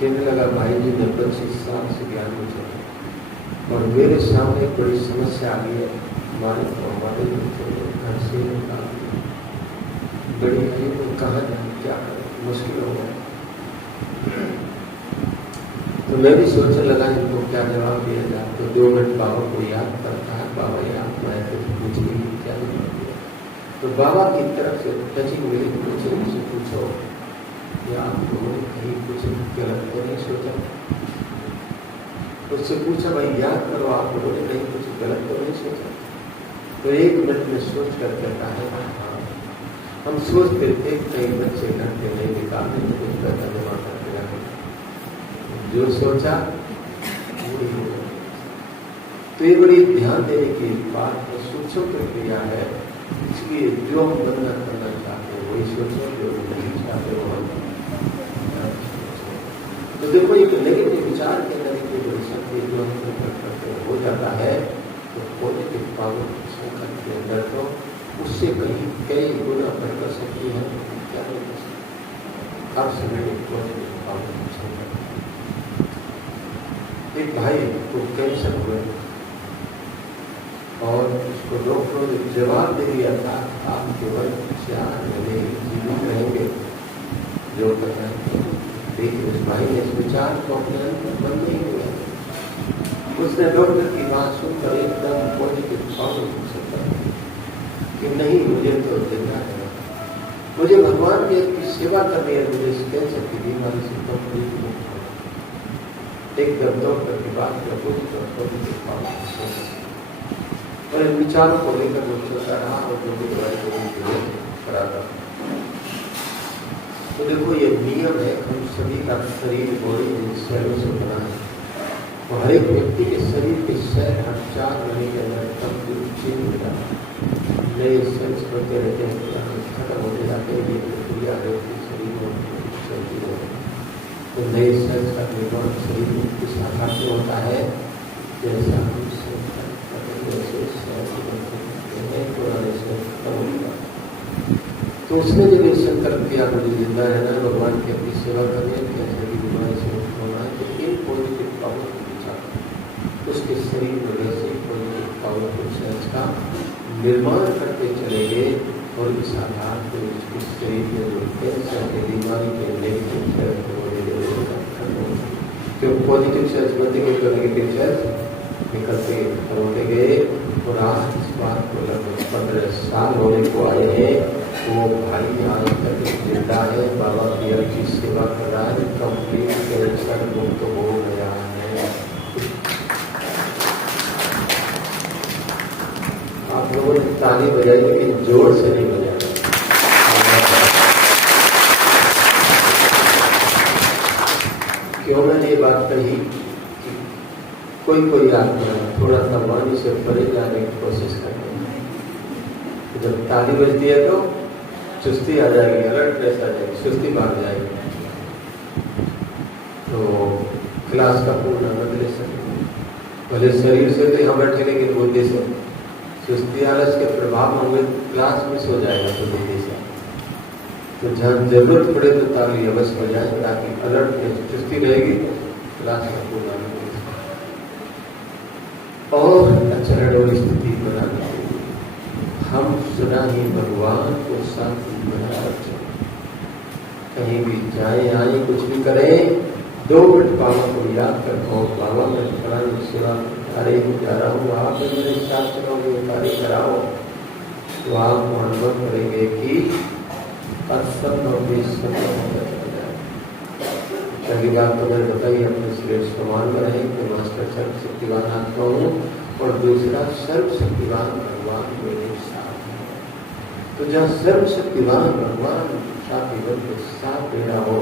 कहने लगा भाई जी मैं 25 साल से ज्ञान में चला और मेरे सामने बड़ी समस्या आ गई है, हमारे घर से निकाल बड़ी है तो कहाँ जाए, क्या करें, मुश्किल हो गया। तो मैं भी सोचने लगा इनको क्या जवाब दिया जाए। तो 2 मिनट बाबा को याद करता है, बाबा ये आपको ऐसे पूछ ली क्या जवाब दिया। तो बाबा की तरफ से टचिंग मिली, मुझसे पूछो या आपको कहीं कुछ गलत तो नहीं सोचा। उससे पूछा भाई याद करो आप लोगों ने कहीं कुछ गलत तो नहीं सोचा। तो 1 मिनट में सोच कर कहता है हाँ, हम सोचते थे कई बच्चे घंटे नहीं निकालने तो कुछ पैसा जमा करके रखें, जो सोचा वही हो। तो ये बड़ी ध्यान देने की बात है, सूक्ष्म प्रक्रिया है। इसलिए जो हम बनना करना चाहते हैं वही सोचो, जो नहीं चाहते वो हम। तो देखो एक नेगेटिव विचार के अंदर की बड़ी शक्ति जो हम प्रकट करते हो जाता है, तो पॉजिटिव पावर संकल्प के अंदर तो उससे कई गुना बढ़कर सकती है। क्या नहीं कर सकती आप समय पॉजिटिव पावर संकल्प। एक भाई को कैंसर हुए और उसको डॉक्टरों ने जवाब दे दिया था आप केवल 4 महीने जीवित रहेंगे। जो कहना है देखिए उस भाई ने इस विचार को अपने अंदर बंद नहीं हुआ, उसने डॉक्टर की बात सुनकर एकदम पॉजिटिव पावर सकता कि नहीं, मुझे तो जिंदा है, मुझे भगवान की सेवा करनी है, मुझे इस कैंसर की बीमारी से कंप्लीट मुक्त होना। एकदम डॉक्टर की बात पर पॉजिटिव पावर और इन विचारों को लेकर वो चलता रहा और जो भी दवाई को कराता। तो देखो, ये नियम है, हम सभी का शरीर बॉडी सेलों से बना है। तो हर एक व्यक्ति के शरीर के सेल हर 4 महीने के अंदर कंप्लीट चेंज हो जाता है, नए सेल्स बनते रहते हैं, खत्म होते जाते हैं। ये प्रक्रिया है शरीर में चलती है। तो नए सेल्स का निर्माण शरीर में किस आकार में होता है, जैसा हम पुराने से खत्म होगा। तो उसने जब ये संकल्प किया मुझे जिंदा रहना है, भगवान की अपनी सेवा करनी है, कैंसर की बीमारी से मुक्त होना है, तो इन पॉजिटिव पावर को विचार उसके शरीर में वैसे पॉजिटिव पावरफुल सेल्स का निर्माण करते चले गए और इस आधार पर उसके शरीर में जो कैंसर की बीमारी के नेगेटिव सेल्स खत्म हो गए। क्यों पॉजिटिव सेल्स बनते गए तो नेगेटिव सेल्स निकलते होते गए। और आज इस बात को लगभग 15 साल होने को आए हैं। वो भाई आज तक जिंदा है, बाबा पियर की सेवा कर रहा है, कंप्लीट कैंसर मुक्त हो गया है। आप लोगों ने ताली बजाई, लेकिन जोर से नहीं बजाया। क्यों मैंने ये बात कही? कोई आत्मा थोड़ा सा वाणी से परे जाने की कोशिश करते हैं, तो जब ताली बजती है तो सुस्ती आ जाएगी, अलर्टनेस आ जाएगी, सुस्ती भाग जाएगी। तो क्लास का पूर्ण आनंद ले सकते, भले शरीर से तो यहाँ बैठे, लेकिन बुद्धि से सुस्ती आलस के प्रभाव होंगे, क्लास मिस हो जाएगा तो बुद्धि से। तो जहाँ जरूरत पड़े तो ताली अवश्य हो जाए, ताकि अलर्टनेस चुस्ती रहेगी तो क्लास का पूर्ण आनंद और अचरण और स्थिति बनाने के लिए हम सदा ही भगवान को साथ बना रखें। कहीं भी जाए आए कुछ भी करें, 2 मिनट बाबा को याद रखो, बाबा मैं फलानी सेवा कार्य ही जा रहा हूँ, आप मेरे साथ चलोगे, कार्य कराओ, तो आप अनुभव करेंगे कि असंभव भी संभव होता चला जाए। पहली बात तो मैंने बताई, अपने श्रेष्ठ समान में रहे कि मास्टर सर्वशक्तिवान आत्मा हूँ, और दूसरा सर्वशक्तिवान भगवान मेरे साथ है। तो जहाँ सर्वशक्तिवान भगवान साथी बन के साथ मेरा हो,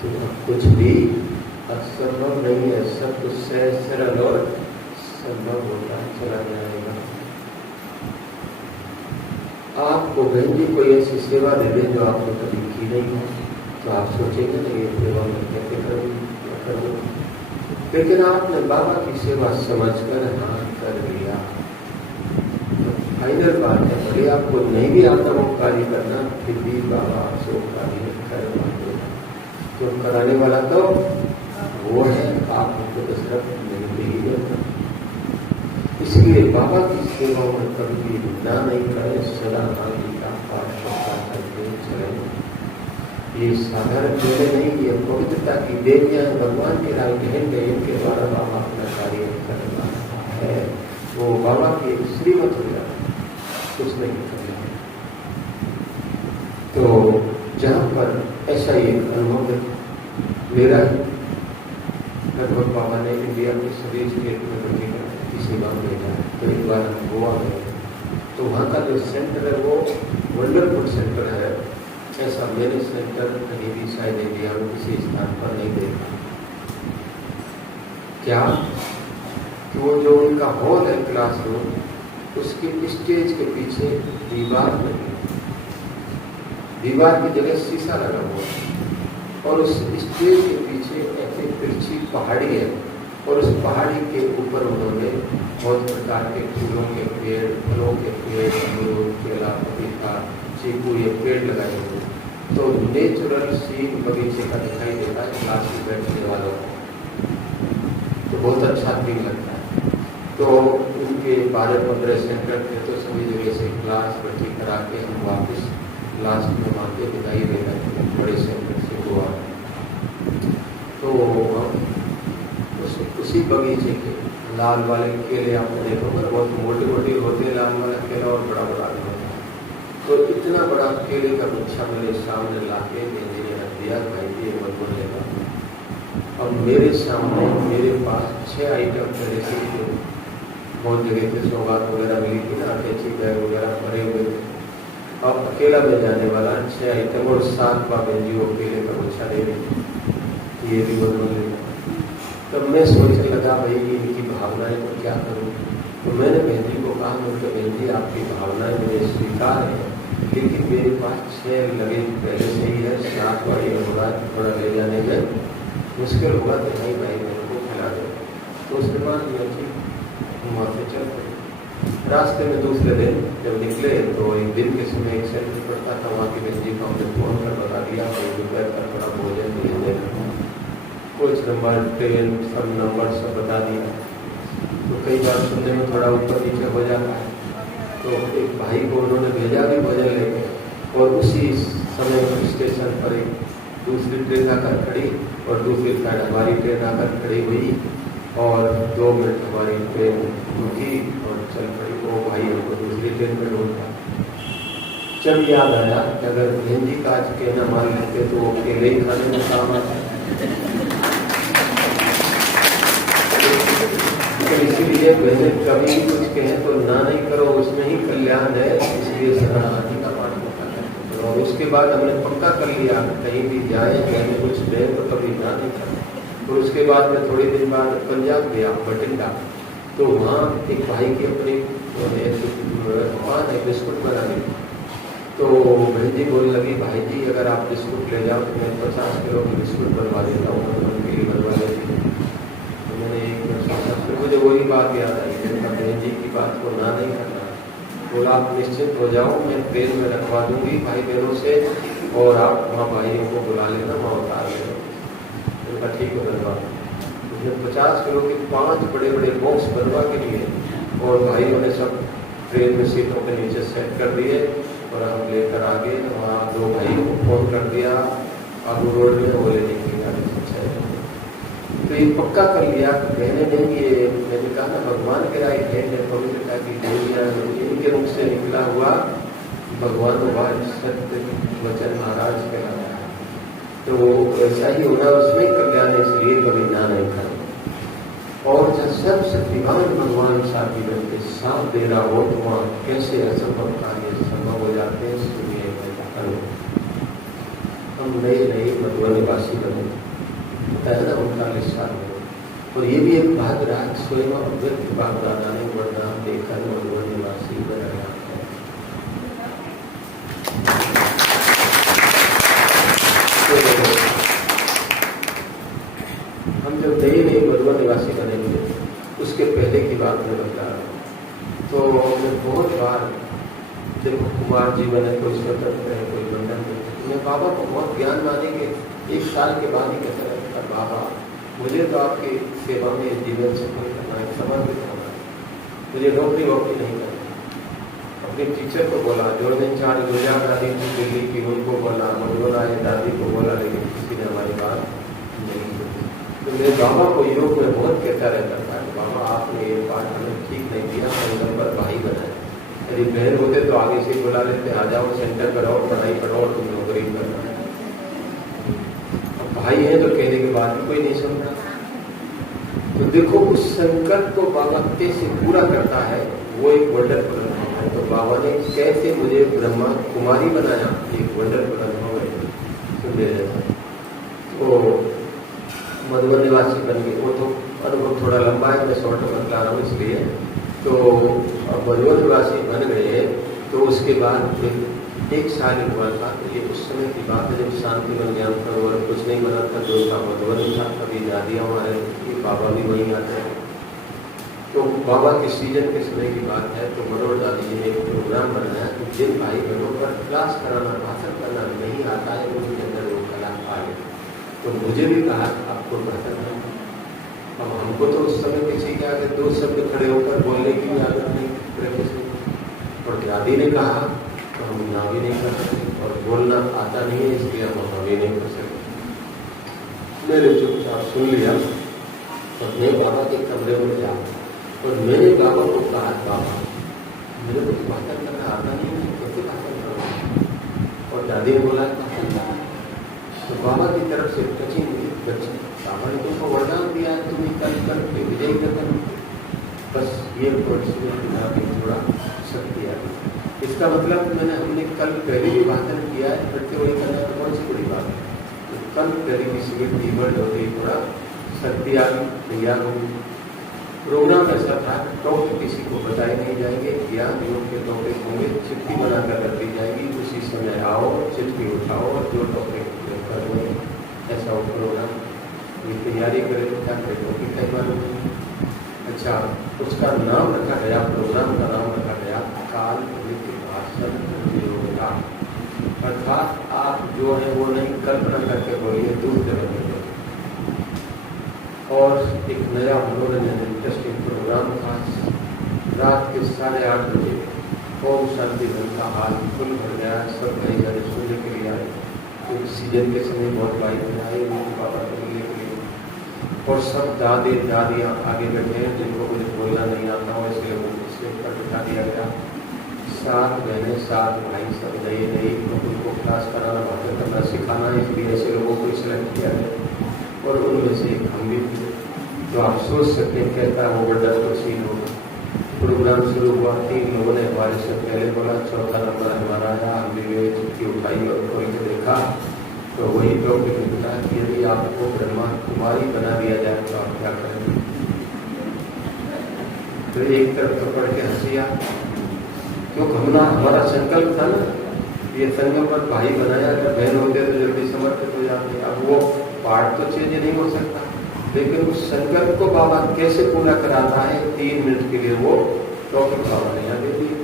तो कुछ भी असंभव नहीं है, सब कुछ सहज सरल और संभव होता चला जाएगा। आपको बहन जी कोई ऐसी सेवा दे दे जो आपने कभी की नहीं हो, तो आप सोचेंगे ना ये सेवा में कैसे करूँ, लेकिन आपने बाबा की सेवा समझकर हाँ कर लिया। तो फाइनल बात है, भले आपको नहीं भी आता वो कार्य करना, फिर भी बाबा आपसे वो कार्य करवा देगा। तो कराने वाला तो वो है, आप उनको तो सिर्फ नहीं देंगे। इसलिए बाबा की सेवा में कभी भी ना नहीं करें, सदा आगे का पाठ करते चलें। ये साधारण चीजें नहीं, ये पवित्रता की देवियां भगवान के राय बहन गए, इनके द्वारा बाबा अपना कार्य करना है। वो बाबा की एक श्रीमत हो जाता है, कुछ नहीं करना है। तो जहाँ पर ऐसा ही अनुभव मेरा लगभग बाबा ने इंडिया के सभी स्टेट में की सेवा भेजा है। तो एक बार हम गोवा गए, तो वहाँ का जो सेंटर है वो वंडरफुल सेंटर है। ऐसा मेरे सेंटर कहीं भी शायद इंडिया में किसी स्थान पर नहीं देखा। क्या कि वो जो उनका हॉल है क्लासरूम, उसके स्टेज के पीछे दीवार लगी, दीवार की जगह शीशा लगा हुआ है, और उस स्टेज के पीछे ऐसी तिरछी पहाड़ी है, और उस पहाड़ी के ऊपर उन्होंने बहुत प्रकार के फूलों के पेड़, फलों के पेड़, अमरूद, केला, पपीता, चीकू, ये पेड़ लगाए हुए। तो नेचुरल सीन बगीचे का दिखाई देता है क्लास में बैठने वालों को, तो बहुत अच्छा फील लगता है। तो उनके 12-15 सेंटर थे, तो सभी जगह से क्लास बैठी करा के हम वापस लास्ट में वहाँ के विदाई ले गए बड़े सेंटर से गोवा। तो हम उसी बगीचे के लाल वाले केले आपने देखो ना, बहुत मोटे मोटे होते हैं लाल वाला केला और बड़ा बड़ा होता है। तो इतना बड़ा केले का गुच्छा मेरे सामने लाके बेंजी ने रख दिया, भाई ये मत बोलेगा। अब मेरे सामने मेरे पास 6 आइटम थे, जैसे बहुत जगह पे सौगात वगैरह मिली थी ना, कैची बैग वगैरह भरे हुए थे। अब अकेला ले जाने वाला 6 आइटम और 7 बेंजी वो केले का गुच्छा ले रही, ये भी बोल लेगा। तब मैं सोचने लगा भाई इनकी भावनाएं को क्या करूं। तो मैंने बहन को कहा, मुझे बहन जी आपकी भावनाएं मुझे स्वीकार है, लेकिन मेरे पास 6 लगे पहले से ही है, 7 वाली होगा थोड़ा ले जाने में मुश्किल होगा, तो नहीं भाई मेरे को खिला दो। तो उसके बाद ठीक वहाँ से चल पड़े। रास्ते में दूसरे दिन जब निकले तो एक दिन के समय एक सेंटर पड़ता था, वहाँ की बहन जी को हमने फोन कर बता दिया दोपहर का थोड़ा भोजन मिलने का, कुछ नंबर ट्रेन सब नंबर सब बता दिया। तो कई बार सुनने में थोड़ा ऊपर नीचे हो जाता है। तो एक भाई को उन्होंने भेजा भी भोजन लेके, और उसी समय स्टेशन पर एक दूसरी ट्रेन आकर खड़ी और दूसरी साइड हमारी ट्रेन आकर खड़ी हुई और 2 मिनट हमारी ट्रेन रुकी और चल पड़ी। वो भाई हमको दूसरी ट्रेन में ढूंढता। जब याद आया कि अगर बहन जी का आज कहना मान लेते तो वो अकेले ही खाने में काम आता। इसीलिए बहने कभी कुछ कहें तो ना नहीं करो, उसमें ही कल्याण है, इसलिए शरणागति का पाठ होता है। और उसके बाद हमने पक्का कर लिया कहीं भी जाए कहीं कुछ दे तो कभी ना नहीं करें। और उसके बाद में थोड़ी दिन बाद पंजाब गया, बठिंडा, तो वहाँ एक भाई की अपनी दुकान है बिस्कुट बनाने की। तो बहन जी बोलने लगी, भाई जी अगर आप बिस्कुट ले जाओ तो मैं 50 किलो की बिस्कुट बनवा देता हूँ, उनके लिए बनवा देती हूँ। तो मैंने एक सोचा, फिर मुझे वही बात याद आई, बहन जी की बात को ना नहीं करना। बोला आप निश्चित हो जाओ, मैं ट्रेन में रखवा दूंगी भाई बहनों से, और आप वहाँ भाइयों को बुला लेना, वहाँ उतार लेना। उनका ठीक है बनवा। उसने 50 किलो के 5 बड़े बड़े बॉक्स बनवा के लिए, और भाइयों ने सब ट्रेन में सीटों के नीचे सेट कर दिए और हम लेकर आ गए। वहाँ 2 भाइयों को फोन कर दिया, अब रोड में वो लेने के लिए तो ये पक्का कर लिया। कहने नहीं, ये मैंने कहा ना भगवान के राय है, पवित्रता की देविया इनके मुख से निकला हुआ भगवान सत्य वचन महाराज कहलाता है। तो ऐसा ही होना उसमें कल्याण, इसलिए कभी ना नहीं करें। और जब सब शक्तिमान भगवान साथ जीवन के साथ दे रहा हो तो वहाँ कैसे असंभव कार्य संभव हो जाते हैं। सुनिए हम नए मधुबन निवासी बने, पहला 39 साल में, और ये भी एक भाग राज स्वयं अव्यक्त बाप दादा ने वरना देखकर मधुबन निवासी बनाया है। हम जब नए मधुबन निवासी बनेंगे उसके पहले की बात में बता रहा हूँ। तो मैं बहुत बार देखो कुमार जीवन है, कोई स्वतंत्र है, कोई बंधन है, मैं बाबा को बहुत ज्ञान माने के 1 साल के बाद ही कहता रहता, बाबा मुझे तो आपकी सेवा में जीवन से कोई करना है, समर्पित होना है, मुझे नौकरी नहीं करनी। अपने टीचर को बोला, जो दिन 4 गुजरात दादी थी दिल्ली की, उनको बोला, मधुबन आए दादी को बोला, लेकिन किसी ने हमारी बात नहीं सुनी। तो मेरे बाबा को योग में बहुत कहता रहता था, बाबा आपने ये बात हमें ठीक नहीं किया, हम पर भाई बनाए। यदि बहन होते तो आगे से बुला लेते, आ जाओ सेंटर पर आओ, पढ़ाई करो और तुम नौकरी करना है। अब भाई है तो कहने के बाद भी कोई नहीं सुन रहा। तो देखो उस संकल्प को बाबा कैसे पूरा करता है, वो एक वंडरफुल अनुभव है। तो बाबा ने कैसे मुझे ब्रह्मा कुमारी बनाया, एक वंडरफुल अनुभव है। सुन ले तो मधुबन निवासी बन गए, वो तो अनुभव थोड़ा लंबा है, मैं शॉर्ट में बता रहा हूँ इसलिए। तो मधुबन निवासी बन गए तो उसके बाद 1 साल हुआ था। तो ये उस समय की बात है जब शांति बन ज्ञान सरोवर कुछ नहीं बना था, जो का मधुबन था। कभी दादियाँ हमारे बाबा भी वहीं आते हैं। तो बाबा के सीजन के समय की बात है। तो मनोहर दादी जी ने एक प्रोग्राम बनाया कि जिन भाई बहनों पर क्लास कराना, भाषण करना नहीं आता है, उनके अंदर वो कला आ गई। तो मुझे भी कहा आपको भाषण करना। अब हमको तो उस समय किसी के आगे 2 शब्द खड़े होकर बोलने की आदत नहीं, प्रैक्टिस नहीं। और दादी ने कहा तो हम ना भी नहीं कर सकते, और बोलना आता नहीं है इसलिए हम भी नहीं कर सकते। मैंने चुपचाप सुन लिया और मैं बाबा के कमरे में गया। और मैंने बाबा को कहा, बाबा मेरे को तो भाषण करना आता नहीं है, कैसे भाषण करूँगा? और दादी ने बोला भाषण करना। तो बाबा की तरफ से टचिंग बच्चे बाबा ने तुमको वरदान दिया है, तुम्हें कल करके विजयी करना। बस ये थोड़ा शक्ति आ गई। इसका मतलब हमने कल पहले भी भाषण किया है, फिर से वही करना तो कौन सी बड़ी बात है? तो कल पहले किसी के टीवर्ड होती थोड़ा शक्ति आ गई, तैयार होगी। प्रोग्राम ऐसा था, टॉपिक किसी को बताए नहीं जाएंगे, ज्ञान योग के टॉपिक होंगे, चिट्ठी बनाकर रख दी जाएगी, उसी समय आओ, चिट्ठी उठाओ और जो टॉपिक करोगे ऐसा हो प्रोग्राम। ये तैयारी करें क्या टॉपिक कई बार। अच्छा, उसका नाम रखा गया, प्रोग्राम का नाम रखा गया काल्पनिक भाषण प्रतियोगिता। अर्थात आप जो है वो नहीं कल्पना करके बोलिए, दूर जगह में। और एक नया मनोरंजन इंटरेस्टिंग प्रोग्राम था। रात के 8:30 बजे ओम शांति धन का हाल फुल भर गया। सब कई जाने सुनने के लिए आए, क्योंकि सीजन के समय बहुत बाइक में आए बाबा को मिलने के लिए। और सब दादे दादियाँ आगे बैठे हैं जिनको मुझे बोलना नहीं आता हो, इसलिए मुझे पर बिठा दिया गया। 7 बहनें 7 भाई, सब नए नए, उनको क्लास कराना, भाषण करना सिखाना, इसलिए ऐसे लोगों को सिलेक्ट किया है। और उनमें से एक हम भी थे। तो आप सोच सकते हैं कहता है वो बड़ा सीन होगा। प्रोग्राम शुरू हुआ, 3 लोगों ने हमारे से पहले बोला, चौथा नंबर हमारा आया। हमने भी चिट्ठी उठाई और खोल के देखा तो वही टॉपिक निकला कि यदि आपको ब्रह्मा कुमारी बना दिया जाए तो आप क्या करेंगे? तो एक तरफ तो पढ़ के हंसिया, क्योंकि हमारा संकल्प था ना, ये संगम पर भाई बनाया, अगर बहन होते तो जल्दी समर्पित हो जाते। अब वो पार्ट तो चेंज नहीं हो सकता, लेकिन उस संकल्प को बाबा कैसे पूरा कराता है 3 मिनट के लिए, वो टॉपिक बाबा ने यहाँ दे दिया।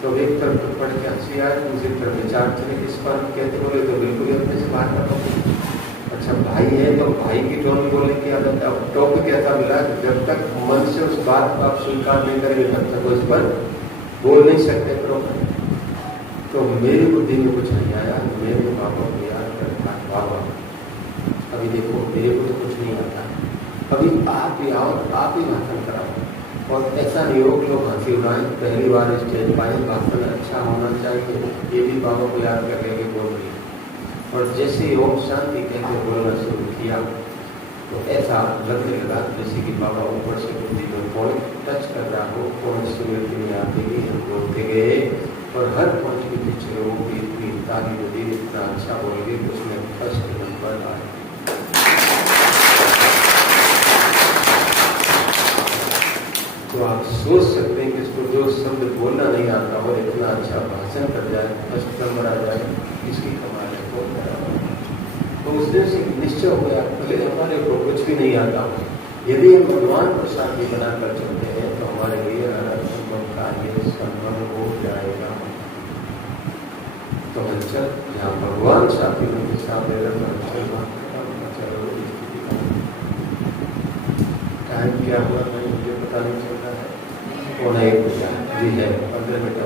तो एक तरफ तो पढ़ के हंसी आए, दूसरी तरफ विचार चले किस पर कहते बोले तो बिल्कुल अपने से बात कर पाते। अच्छा, भाई है तो भाई की टोन में बोलने की आदत। अब टॉपिक ऐसा मिला कि जब तक मन से उस बात को आप स्वीकार नहीं करेंगे तब तक उस पर बोल नहीं सकते प्रॉपर। तो मेरी बुद्धि में कुछ नहीं आया, मेरे बाबा को याद करता, बाबा अभी देखो मेरे को तो कुछ नहीं आता, अभी आप ही आओ, आप ही भाषण कराओ। और ऐसा नहीं हो कि लोग हंसी उड़ाएं, पहली बार स्टेज पाए, भाषण अच्छा होना चाहिए, ये भी बाबा को याद कर लेके बोल रही। और जैसे ही ओम शांति कहते बोलना शुरू किया तो ऐसा लगने लगा जैसे कि बाबा ऊपर से बुद्धि में पॉइंट टच कर रहा हो, पॉइंट स्मृति में आते ही हम बोलते गए। और हर पॉइंट के पीछे लोगों की इतनी ताली बदी, इतना अच्छा बोल गए कि उसमें फर्स्ट नंबर आए। तो आप सोच सकते हैं कि इसको जो शब्द बोलना नहीं आता और इतना अच्छा भाषण कर जाए, फर्स्ट नंबर आ जाए, इसकी कमाल है। तो उस दिन से निश्चय हो गया, भले हमारे को कुछ भी नहीं आता हो, यदि हम भगवान को साथी बनाकर चलते हैं तो हमारे लिए असंभव कार्य संभव हो जाएगा। तो हलचल जहाँ भगवान साथी उनके साथ टाइम क्या हुआ है मुझे पता नहीं चल रहा है। और एक जी है 15 मिनट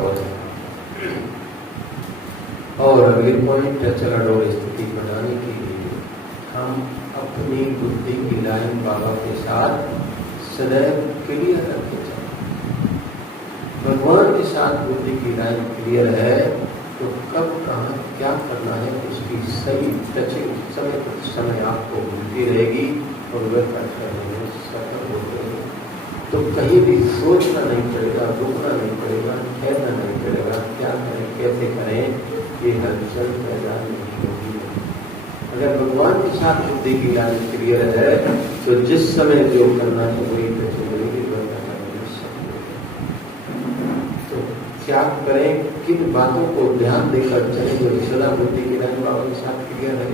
और अगली पॉइंट चला डोर स्थिति बनाने के लिए हम अपनी बुद्धि की लाइन बाबा के साथ सदैव क्लियर रखते चलें। भगवान के साथ बुद्धि की लाइन क्लियर है तो कब कहाँ क्या करना है उसकी सही टचिंग समय आपको मिलती रहेगी और वह करने में सफल हो जाएगी। तो कहीं भी सोचना नहीं पड़ेगा, रुकना नहीं पड़ेगा, ठहरना नहीं पड़ेगा, क्या करें कैसे करें, ये हलचल पैदा नहीं होगी। अगर भगवान के साथ बुद्धि की लाइन क्लियर है तो जिस समय जो करना है वही टचिंग रहेगी। तो क्या करें, किन बातों को ध्यान देकर चले जो सदा बुद्धि की लाइन बाबा के साथ क्लियर है।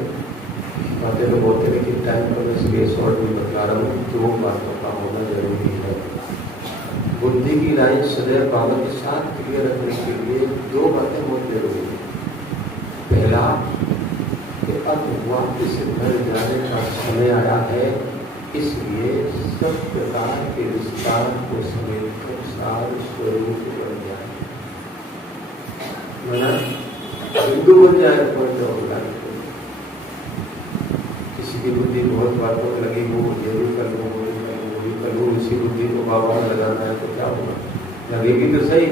बातें तो बोलते लेकिन टाइम पर इसलिए शॉर्ट में बता रहा हूँ कि वो बातों का होना जरूरी है। बुद्धि की लाइन सदैव बाबा के साथ क्लियर रखने के लिए 2 बातें बहुत जरूरी है। पहला कि अब वापस घर जाने का समय आया है, इसलिए सब प्रकार के विस्तार को समेट कर सार स्वरूप बन जाए, बिंदु बन जाए। पॉइंट ऑफ लाइफ किसी की बुद्धि बहुत बातों में लगी, वो ये भी कर लो, वो भी कर चलो इसी बुद्धि को बाबा में लगाना है तो क्या होगा, लगेगी तो सही,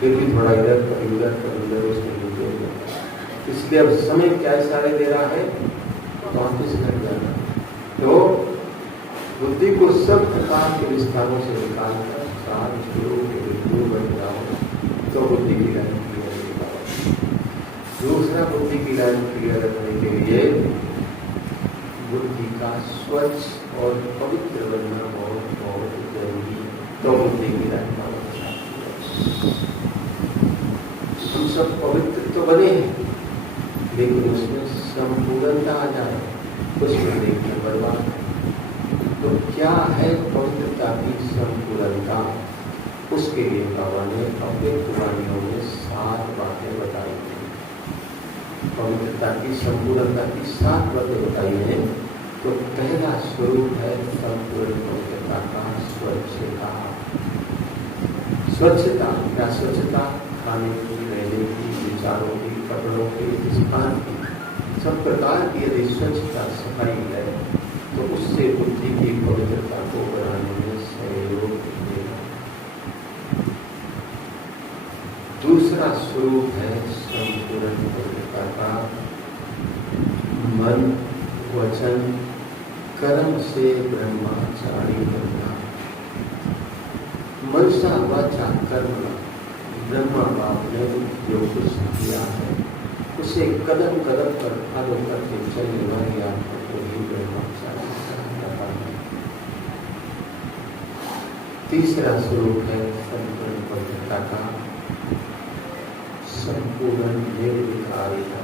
फिर भी थोड़ा इधर कर उधर उसमें नीचे हो जाता है। इसलिए अब समय क्या इशारे दे रहा है, वापस लग जाना। तो बुद्धि को सब प्रकार के विस्तारों से निकालकर सार शुरू के बिंदु बन जाओ तो बुद्धि की लाइन क्लियर होगा। दूसरा, बुद्धि की लाइन क्लियर रखने के लिए बुद्धि का स्वच्छ और पवित्र बनना बहुत बहुत जरूरी है। तो बुद्धि की लाइन का हम सब पवित्र तो बने हैं, लेकिन उसमें संपूर्णता आ जाए, उसमें देखिए बर्बाद। तो क्या है पवित्रता की संपूर्णता? उसके लिए बाबा ने अपने पुरानियों में 7 बातें बताई हैं। पवित्रता की संपूर्णता की 7 बातें बताई हैं। तो पहला स्वरूप है संपूर्ण पवित्रता का स्वच्छता। स्वच्छता क्या? स्वच्छता खाने की, रहने की, विचारों की, कपड़ों की, स्थान की, सब प्रकार की यदि स्वच्छता सफाई है तो उससे बुद्धि की पवित्रता को बढ़ाने में सहयोग मिलेगा। दूसरा स्वरूप है संपूर्ण पवित्रता का मन, वचन, कर्म से ब्रह्मचारी बनना। मनसा वाचा कर्म, ब्रह्मा बाप ने जो कुछ किया है उसे कदम कदम पर फॉलो करके चलने वाली आत्मा को ही ब्रह्मचारी कहता है। तीसरा स्वरूप है संपूर्ण पवित्रता का संपूर्ण निर्विकारिता।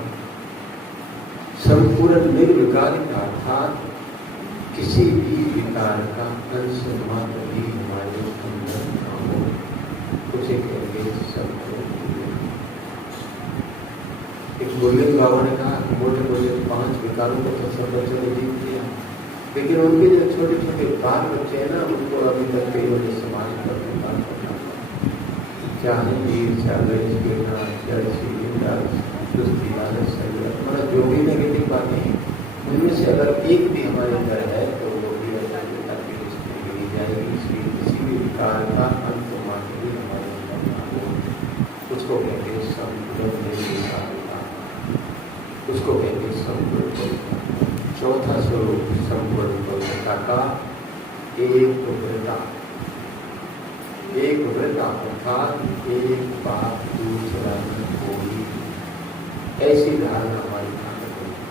संपूर्ण निर्विकारिता अर्थात किसी भी विकार का अंश मात्र भी हमारे अंदर न हो, उसे कहेंगे संपूर्ण। एक गोविंद बाबा ने कहा मोटे मोटे 5 विकारों को तो सब बच्चों ने जीत लिया, लेकिन उनके जो छोटे छोटे बाल बच्चे हैं ना, उनको अभी तक कई वजह समाज पर विकार करना क्या है, ईर्ष्या, घृणा, जलसी, दुष्टि, लालच, मतलब जो भी नेगेटिव बातें हैं, उनमें से अगर एक भी हमारे अंदर है तो वो भी अजान्यता की लिस्ट में गिनी जाएगी। इसलिए किसी भी विकार का अंत मात्र भी हमारे अंदर ना हो, उसको कहते हैं संपूर्ण निर्विकारता, उसको कहते हैं संपूर्ण पवित्रता। चौथा स्वरूप संपूर्ण पवित्रता का एक उग्रता। एक उग्रता अर्थात एक बात दूसरा न होगी, ऐसी धारणा हमारी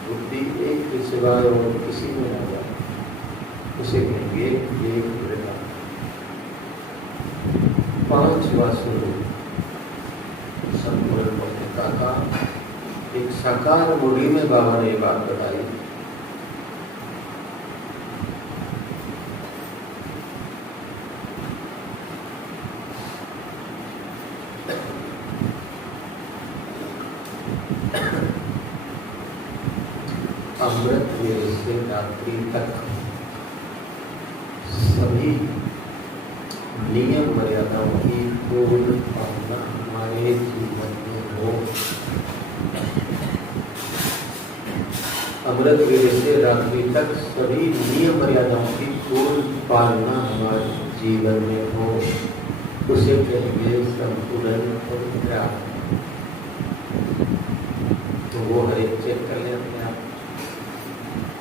बुद्धि एक के सिवाय और किसी में आ जाए, उसे कहेंगे एक उग्रता। 5वां स्वरूप संपूर्ण पवित्रता का एक साकार मूढ़ी में बाबा ने बात बताई। अमृत वेले से रात्रि तक सभी नियम मर्यादाओं की पूर्ण पालना हमारे जीवन में हो। अमृत वेले से रात्रि तक सभी नियम मर्यादाओं की पूर्ण पालना हमारे जीवन में हो, उसे कहेंगे संपूर्ण पवित्रता। तो वो हर एक चेक कर ले अपने आप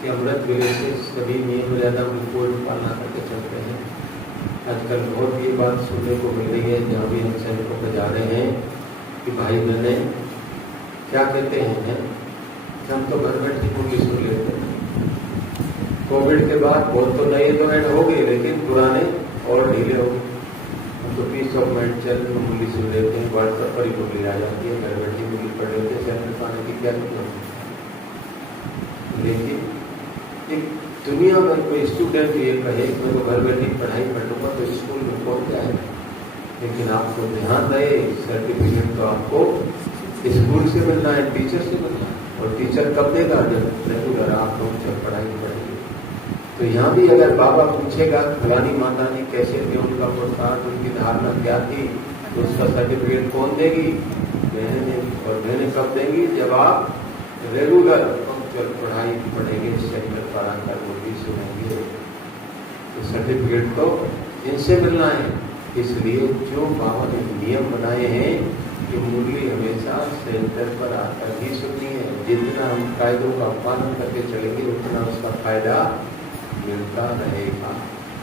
कि अमृत वेले से सभी नियम मर्यादा की पूर्ण पालना करके चलते हैं। आजकल बहुत ये बात सुनने को मिल रही है, जहाँ भी हम सैनिकों पर जा रहे हैं कि भाई बहने क्या कहते हैं, हम तो घर बैठे मूवी सुन लेते हैं। कोविड के बाद बहुत तो नए तो ऐड हो गए, लेकिन पुराने और ढीले हो गए। हम तो पीस ऑफ माइंड चल मूवी सुन लेते हैं, व्हाट्सएप पर ही मूवी आ जाती है, घर बैठे मूवी पढ़ लेते हैं, सैनिक पाने की क्या जरूरत। लेकिन एक दुनिया में कोई स्टूडेंट ये कहे मैं तो घर बैठे पढ़ाई कर लूँगा तो स्कूल में कौन जाएगा। लेकिन आपको ध्यान रहे सर्टिफिकेट तो आपको स्कूल से मिलना है, टीचर से मिलना है, और टीचर कब देगा, जब रेगुलर आप लोग जब पढ़ाई पढ़ेंगे। तो यहाँ भी अगर बाबा पूछेगा भवानी माता ने कैसे थे, उनका पुरुषार्थ, उनकी धारणा क्या थी, तो उसका सर्टिफिकेट कौन देगी, बहनें। और बहनें कब देंगी, जब आप रेगुलर पढ़ाई पढ़ेंगे, सेंटर पर आकर वो भी सुनेंगे, तो सर्टिफिकेट तो इनसे मिलना है। इसलिए जो बाबा ने नियम बनाए हैं कि मुरली हमेशा सेंटर पर आकर ही सुननी है। जितना हम कायदों का पालन करके चलेंगे उतना उसका फायदा मिलता रहेगा।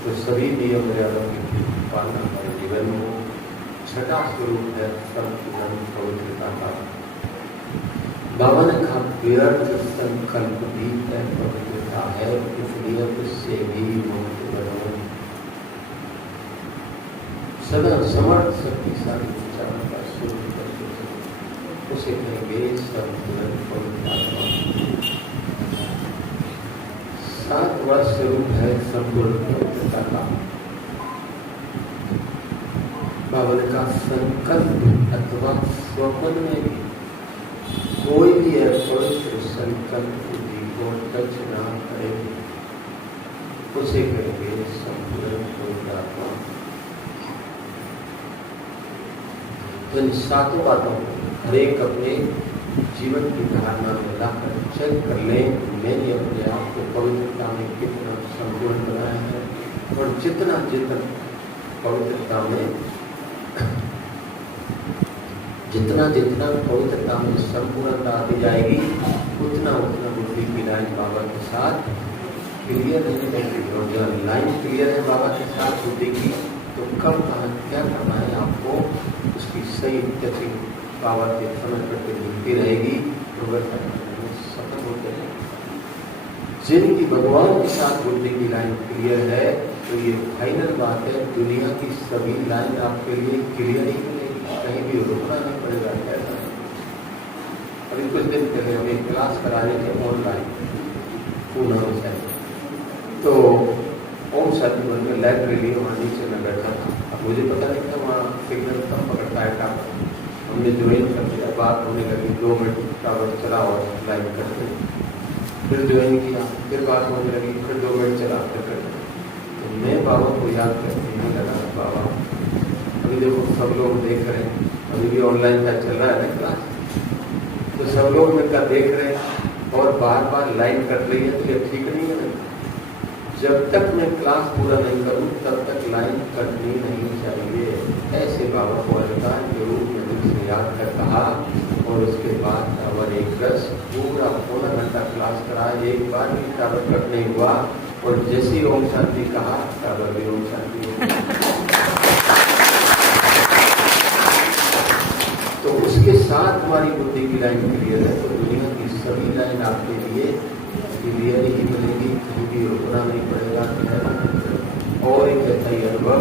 तो सभी नियम मर्यादा की पालना हमारे जीवन में हो। छठा स्वरूप है संपूर्ण पवित्रता का। बाबा ने कहा व्यर्थ संकल्प भी है पवित्रता है, इसलिए उससे भी मुक्त बनो। सदा समर्थ शक्तिशाली विचार का शुद्ध करके उसे कहेंगे संपूर्ण पवित्रता। सातवां स्वरूप है संपूर्ण पवित्रता का। बाबा ने कहा संकल्प अथवा स्वप्न में भी कोई भी पवित्र संकल्प को टच ना करे, उसे कहेंगे संपूर्ण पवित्रता। तो इन सातों बातों को हर एक अपने जीवन की धारणा में लाकर चेक कर लें, मैंने अपने आप को पवित्रता में कितना संपूर्ण बनाया है। और जितना जितना पवित्रता में संपूर्णता आती जाएगी, उतना उतना बुद्धि की लाइन बाबा के साथ क्लियर नहीं रहेगी। और जब लाइन क्लियर है बाबा के साथ बुद्धि की, तो कब कहाँ क्या करना है आपको उसकी सही टचिंग बाबा के समय करके मिलती रहेगी। सफल होते हैं जिनकी भगवान के साथ बुद्धि की लाइन क्लियर है, तो ये फाइनल बात है, दुनिया की सभी लाइन आपके लिए क्लियर ही मिलेगी, कहीं भी रुकना नहीं पड़ेगा। ऐसा अभी कुछ दिन पहले हमें क्लास कराने थे ऑनलाइन पूना से, तो ओम शांति मन में लाइब्रेरी वहाँ नीचे में बैठा था। अब मुझे पता नहीं था वहाँ सिग्नल कम पकड़ता है टावर। हमने ज्वाइन कर दिया, बात होने लगी, 2 मिनट टावर चला और लाइन करते, फिर ज्वाइन किया, फिर बात होने लगी, फिर 2 मिनट चला, फिर करते। तो मैं बाबा को याद करके नहीं लगा, बाबा अभी देखो सब लोग देख रहे हैं, अभी भी ऑनलाइन का चल रहा है ना क्लास, तो सब लोग मिलकर देख रहे हैं और बार बार लाइन कट रही है, तो ये ठीक नहीं है। जब तक मैं क्लास पूरा नहीं करूं तब तक लाइन कटनी नहीं चाहिए। ऐसे बाबा को अधिकार के रूप में मुझे याद कर कहा, और उसके बाद टावर एक रस पूरा पौना घंटा क्लास करा, एक बार भी टावर कट नहीं हुआ। और जैसी ओम शांति कहा, टावर भी ओम शांति। तो उसके साथ हमारी बुद्धि की लाइन क्लियर है, तो दुनिया की सभी लाइन आपके लिए क्लियर ही मिलेगी, कहीं भी रुकना नहीं पड़ेगा। और एक ऐसा ही अनुभव,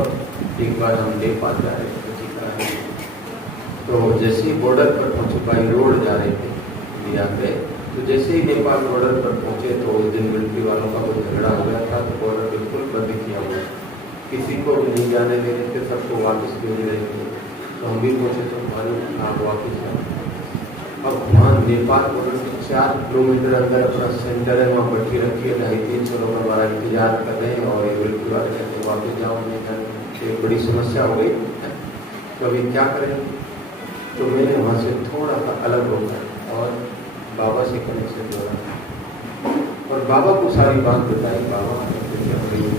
एक बार हम नेपाल जा रहे थे, तो जैसे ही बॉर्डर पर पहुंचे, बाई रोड जा रहे थे इंडिया पे, तो जैसे ही नेपाल बॉर्डर पर पहुंचे तो उस दिन मिलिट्री वालों का कोई झगड़ा हो गया था, तो बॉर्डर बिल्कुल बंद किया हुआ, किसी को भी नहीं जाने दे रहे थे, सबको वापस भेज रहे थे। तो हम भी पहुंचे तो मालूम आप वापस जाओ। अब वहाँ नेपाल बॉर्डर से 4 किलोमीटर अंदर अपना सेंटर है, वहाँ बैठी रखी है, 250-300 लोग हमारा इंतजार कर रहे हैं, और ये बिल्कुल वाले कहते हैं वापस जाओ, नहीं जाए। एक बड़ी समस्या हो गई, तो अभी क्या करें। तो मैंने वहाँ से थोड़ा सा अलग होकर और बाबा से कनेक्शन जोड़ा और बाबा को सारी बात बताई। बाबा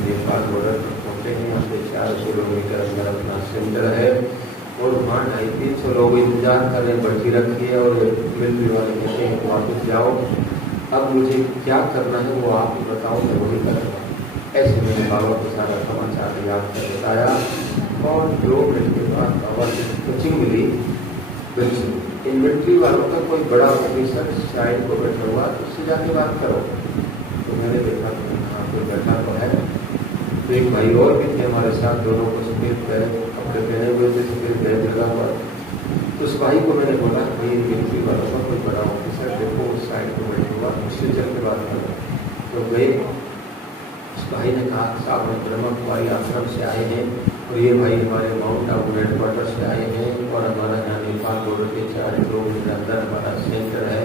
नेपाल बॉर्डर पर पहुँचे हैं, यहाँ से 4 किलोमीटर अंदर अपना सेंटर है, और वहाँ 250-300 लोग इंतजार कर रहे हैं, बैठी रखी है, और मिलिट्री वाले कहते हैं वापस जाओ। अब मुझे क्या करना है वो आप बताओ, मैं वही करूँगा। ऐसे मैंने बाबा को सारा समाचार याद कर बताया, और 2 मिनट के बाद बाबा से कोचिंग मिली। इन मिलिट्री वालों का कोई बड़ा ऑफिसर साइड को बैठा हुआ, उससे जाके बात करो। तो मैंने देखा हाँ कोई बैठा तो है। तो एक भाई और भी थे हमारे साथ, दोनों को सफेद कपड़े पहने हुए थे, सफेद बैग लगा हुआ। तो उस भाई को मैंने बोला भाई मिलिट्री वालों का कोई बड़ा ऑफिसर देखो उस साइड को बैठा हुआ, उससे चल के बात करो। तो गए, उस भाई ने कहा साहब हम ब्रह्मा कुमारी आश्रम से आए हैं, और ये भाई हमारे माउंट आबू हेडक्वार्टर से आए हैं, और हमारा यहाँ नेपाल बॉर्डर के 4 किलोमीटर अंदर हमारा सेंटर है,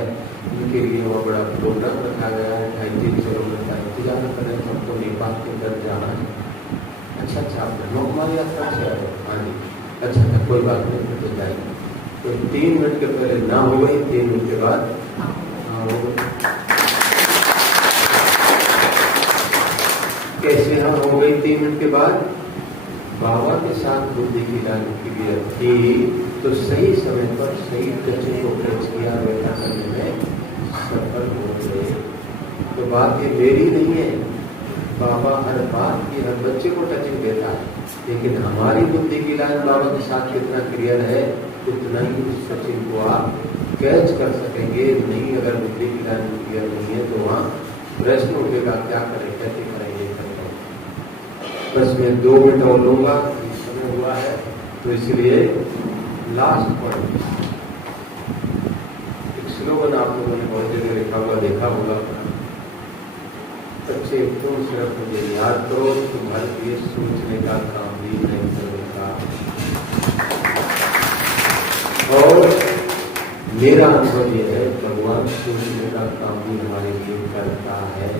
इनके लिए वहाँ बड़ा प्रोग्राम रखा गया है, 250 लोगों का इंतजार करें, हमको नेपाल के अंदर जाना है। अच्छा आप ब्रह्मा कुमारी आश्रम से आए? हाँ जी। अच्छा कोई बात नहीं, फिर तो जाएंगे। तो 3 मिनट के पहले ना हो गई, 3 मिनट के बाद हाँ हो गई। कैसे हाँ हो गई 3 मिनट के बाद? बाबा के साथ बुद्धि की लाइन क्लियर थी तो सही समय पर सही टचिंग को कैच किया, बैठा करने में सफल हो गए। तो बात ये मेरी नहीं है, बाबा हर बात की हर बच्चे को टचिंग देता है, लेकिन हमारी बुद्धि की लाइन बाबा के साथ कितना क्लियर है उतना ही उस टचिंग को आप कैच कर सकेंगे। नहीं अगर बुद्धि की लाइन क्लियर नहीं है तो वहाँ प्रश्न उठेगा, क्या करें, कैसे करेंगे। बस मैं 2 मिनट और लूंगा, समय हुआ है, तो इसलिए लास्ट पॉइंट एक स्लोगन आप लोगों ने बहुत जगह लिखा हुआ देखा होगा, बच्चे तुम सिर्फ मुझे याद करो, तुम्हारे लिए सोचने का काम भी नहीं करेगा। और मेरा अनुभव यह है भगवान सोचने का काम भी हमारे लिए करता है।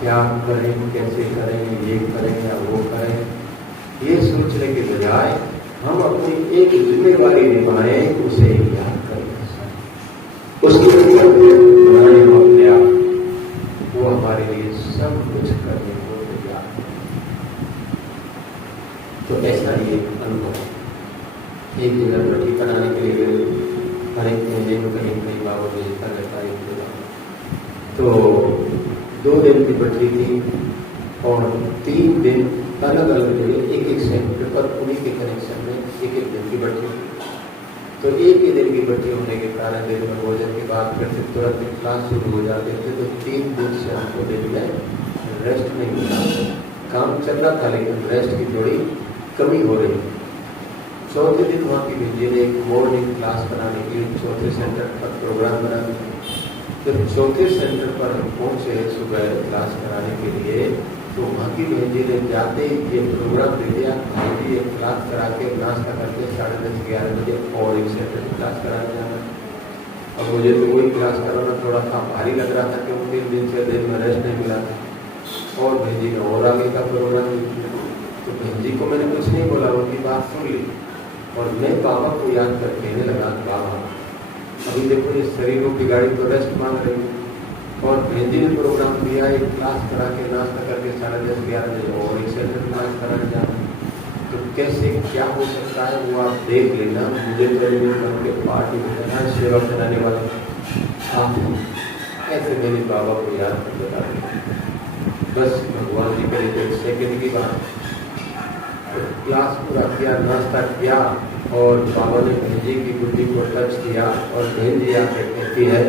क्या करें, कैसे करें, ये करें या वो करें, ये सोचने के बजाय हम अपनी एक जिम्मेवारी निभाएं, उसे याद करें, उसकी बनाए हम अपने आप, वो हमारे लिए सब कुछ करने को तैयार है। तो ऐसा ही एक अनुभव एक जगह पट्टी बनाने के लिए हर एक महीने में कहीं कहीं बाबा भेजता रहता है एक जगह। तो 2 दिन की पटरी थी और 3 दिन अलग अलग जगह एक एक सेंटर पर उन्हीं के कनेक्शन में एक एक दिन की पटरी थी। तो एक ही दिन की पटरी होने के कारण दिन में भोजन के बाद फिर से तुरंत क्लास शुरू हो जाते थे। तो 3 दिन से हमको दिन में रेस्ट नहीं मिला, काम चल रहा था लेकिन रेस्ट की थोड़ी कमी हो रही थी। चौथे दिन वहाँ की भेजी ने एक मॉर्निंग क्लास बनाने के लिए चौथे सेंटर पर प्रोग्राम बना दिया। जब चौथे सेंटर पर हम पहुंचे सुबह क्लास कराने के लिए, तो वहाँ की बहन जी ने जाते ही ये प्रोग्राम दे दिया, भाई जी ये क्लास करा के नाश्ता करके 10:30-11 बजे और एक सेंटर में क्लास कराने जाना। अब मुझे तो वही क्लास कराना थोड़ा था भारी लग रहा था क्योंकि 3 दिन से दिन में रेस्ट नहीं मिला था। और बहन जी ने और आगे का प्रोग्राम दिया, तो बहन जी को मैंने कुछ नहीं बोला, उनकी बात सुन ली और मैं बाबा को याद कर कहने लगा, बाबा अभी देखो ये शरीरों की गाड़ी तो रेस्ट मांग रही है और बहन जी ने प्रोग्राम दिया, एक क्लास करा के नाश्ता करके 10:30-11 बजे और एक सेंटर क्लास कराने जाना, तो कैसे क्या हो सकता है वो आप देख लेना। मुझे तो पार्टी में सेवा कराने वाले आप ऐसे मेरे बाबा को याद कर बता दें। बस भगवान जी करे तो 1 सेकंड की बात, क्लास पूरा किया, नाश्ता किया और बाबा ने बहन जी की बुद्धि को टच किया और बहन जी आकर कहती है,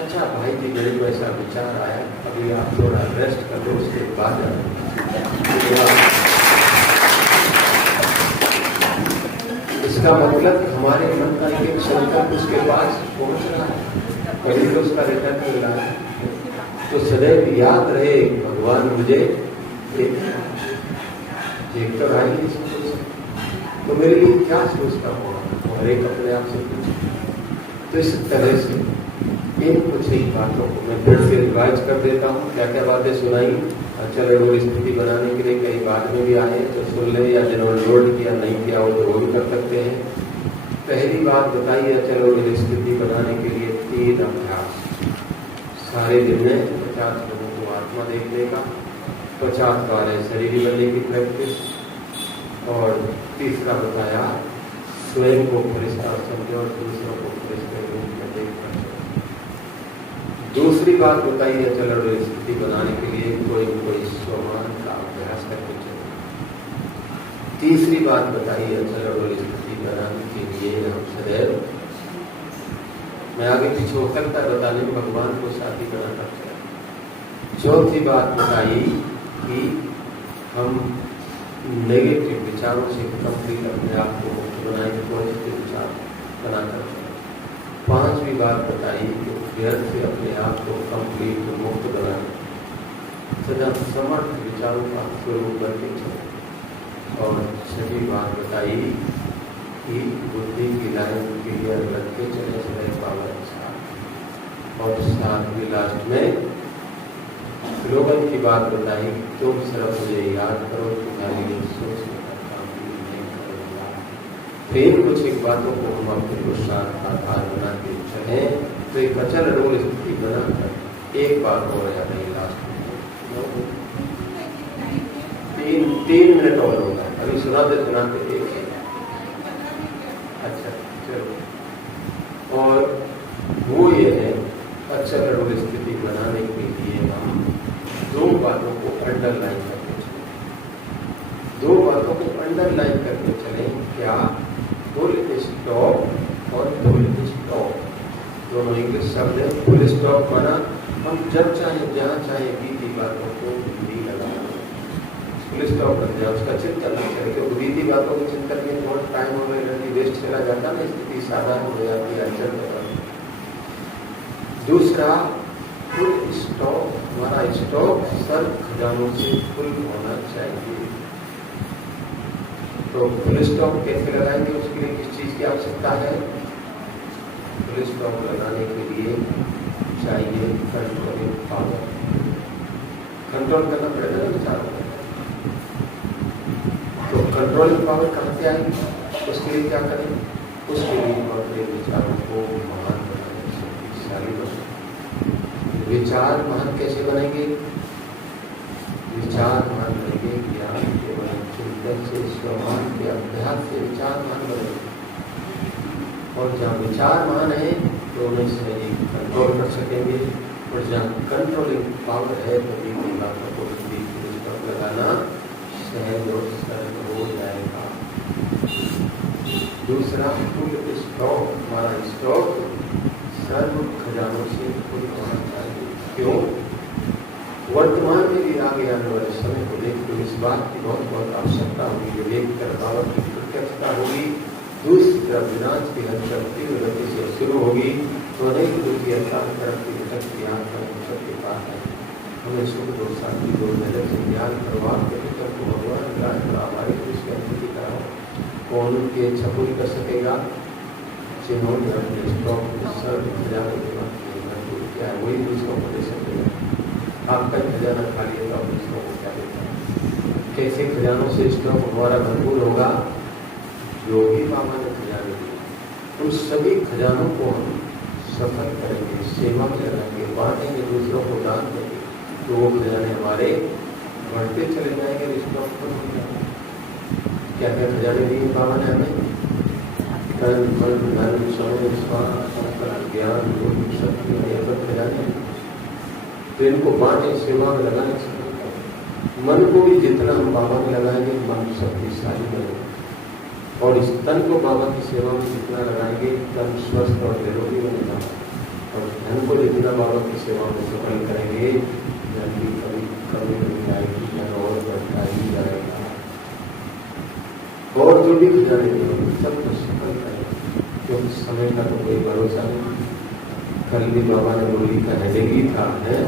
अच्छा भाई जी मेरे को ऐसा विचार आया, अभी आप थोड़ा रेस्ट कर लो, उसके बाद इसका मतलब हमारे मन का एक संकल्प उसके पास पहुंच रहा है, कभी तो उसका रिटर्न मिल रहा है। तो सदैव याद रहे भगवान मुझे एक तो राय नहीं सोच, तो मेरे लिए क्या सोचता होगा, हर एक अपने आप से पूछे। तो इस तरह से इन कुछ ही बातों को मैं फिर से रिवाइज कर देता हूँ, क्या क्या बातें सुनाई। चलो वो स्थिति बनाने के लिए कई बाद में भी आए तो सुन ले, या जिन्होंने नोट किया नहीं किया हो तो वो भी कर सकते हैं। पहली बात बताइए, चलो वो स्थिति बनाने के लिए 3 अभ्यास, सारे दिन में 50 लोगों को आत्मा देखने का, 50 बार है शरीर बनने की प्रैक्टिस, और तीसरा बताया स्वयं को फरिश्ता समझो और दूसरों को फरिश्ते रूप में देखना। दूसरी बात बताइए, चलो स्थिति बनाने के लिए कोई स्वमान का अभ्यास करके चलो। तीसरी बात बताइए, चलो स्थिति बनाने के लिए हम सदैव, मैं आगे पीछे हो सकता बताने में भगवान को साथी बना सकते हैं। चौथी बात बताई कि हम नेगेटिव विचारों से कंप्लीट अपने आप को मुक्त बनाएंगे, पॉजिटिव विचार बनाकर। 5वीं बात बताई कि व्यर्थ से अपने आप को कंप्लीट मुक्त बनाए, सदा समर्थ विचारों का स्वरूप बनके चले। और 6वीं बात बताई कि बुद्धि की लाइन क्लियर रख के चले चले पावर के साथ। और 7वीं लास्ट में स्लोगन की बात बताई, तुम सिर्फ मुझे याद करो, तुम्हारे लिए सोचने का काम भी नहीं करूँगा। फिर कुछ एक बातों को हम अपने को साथ आधार बना के चले, तो एक अचल रोल स्थिति बनाकर एक बात हो रहा है लास्ट में 3 3 मिनट और होगा, अभी सुना दे सुनाते एक। अच्छा चलो, और वो ये है अचल अरूढ़ स्थिति बनाने के लिए हम 2 बातों को अंडरलाइन करके चलें। 2 बातों को अंडरलाइन करके चलें, क्या? फुल स्टॉप और फुल स्टॉप, दोनों इंग्लिश शब्द है। फुल स्टॉप माना हम जब चाहे जहाँ चाहे बीती बातों को भी लगाना, फुल स्टॉप लग जाए, उसका चिंतन नहीं करें, क्योंकि बीती बातों के चिंतन में बहुत टाइम और एनर्जी वेस्ट चला जाता है, स्थिति साधारण हो जाती है, अचल हो जाती है। दूसरा, फुल स्टॉप, हमारा स्टॉक सर्व खजानों से फुल होना चाहिए। तो फुल स्टॉप कैसे लगाएंगे, उसके लिए किस चीज की आवश्यकता है? फुल स्टॉप लगाने के लिए चाहिए कंट्रोलिंग पावर। कंट्रोल करना पड़ेगा ना विचारों को, तो कंट्रोलिंग पावर कहाँ से आएगी? उसके लिए क्या करें? उसके लिए हम अपने विचारों को महान बनाने, शक्तिशाली बनाएं। विचार महान कैसे बनेंगे? विचार महान बनेंगे ज्ञान के बने, चिंतन से, स्वमान के अभ्यास से विचार महान बनेंगे। और जहाँ विचार महान है तो उन्हें से कंट्रोल कर सकेंगे, और जहाँ कंट्रोलिंग पावर है तो बीती बातों को लगाना सहज और सरल हो जाएगा। दूसरा, फुल स्टॉक, हमारा स्टॉक सर्व खजानों से फुल होना चाहिए। क्यों? वर्तमान में भी आगे आने वाले समय को लेकर इस बात की बहुत आवश्यकता होगी, जो लेकर बाबा की प्रत्यक्षता होगी। दूसरी तरफ विनाश की हलचल तीव्र गति से शुरू होगी, तो अनेक दुखी अचानक तरफ की भटकती आत्मा सबके पास है। हमें सुख दो, शांति दो, नजर से ज्ञान करवा के भीतर को भगवान ज्ञान करा, हमारी उसकी अनुभूति कराओ। कौन उनके छपुल कर सकेगा? जिन्होंने अपने स्टॉक सर्व खजाने के बाद क्या है, वही दूसरों को दे सकेगा। आपका खजाना खाली है तो आप दूसरों को क्या देता है? कैसे खजानों से स्टॉक हमारा भरपूर होगा? जो भी बाबा ने खजाने दिए, उन सभी खजानों को हम सफल करेंगे, सेवा में लगाएंगे, बांटेंगे, दूसरों को दान देंगे, तो वो खजाने हमारे बढ़ते चले जाएंगे, स्टॉक पर हो जाएंगे। क्या क्या खजाने दिए बाबा ने हमें? धन, मन, धन, समय, स्वास्थ्य, ज्ञान, योग, शक्ति, ये सब खजाने। तो इनको बांटे, सेवा में लगाने से मन को भी जितना हम बाबा में लगाएंगे, मन शक्तिशाली बनेगा। और इस तन को बाबा की सेवा में जितना लगाएंगे, तन स्वस्थ और निरोगी बनेगा। और धन को जितना बाबा की सेवा में सफल करेंगे, धन की कभी कमी नहीं आएगी, धन और बढ़ता ही जाएगा। और जो भी खजाने सब कुछ सफल करेंगे, क्योंकि समय का तो कोई भरोसा नहीं। कल भी बाबा ने बोली का हेडेक ही था, है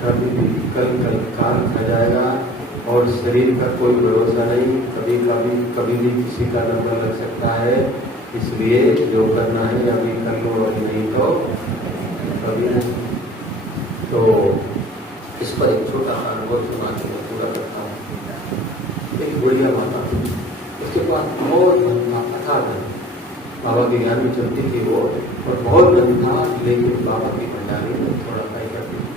कभी भी कल काल खा जाएगा, और शरीर का कोई भरोसा नहीं, कभी भी किसी का नंबर लग सकता है। इसलिए जो करना है अभी कर लो, अभी नहीं तो कभी नहीं। तो इस पर एक छोटा अनुभव सुना के मैं पूरा करता हूँ। एक बुढ़िया माता, उसके पास बहुत धन था, अथाह धन, बाबा के ज्ञान में चलती थी वो, और बहुत धन था, लेकिन बाबा की भंडारी में थोड़ा पाई करती थी।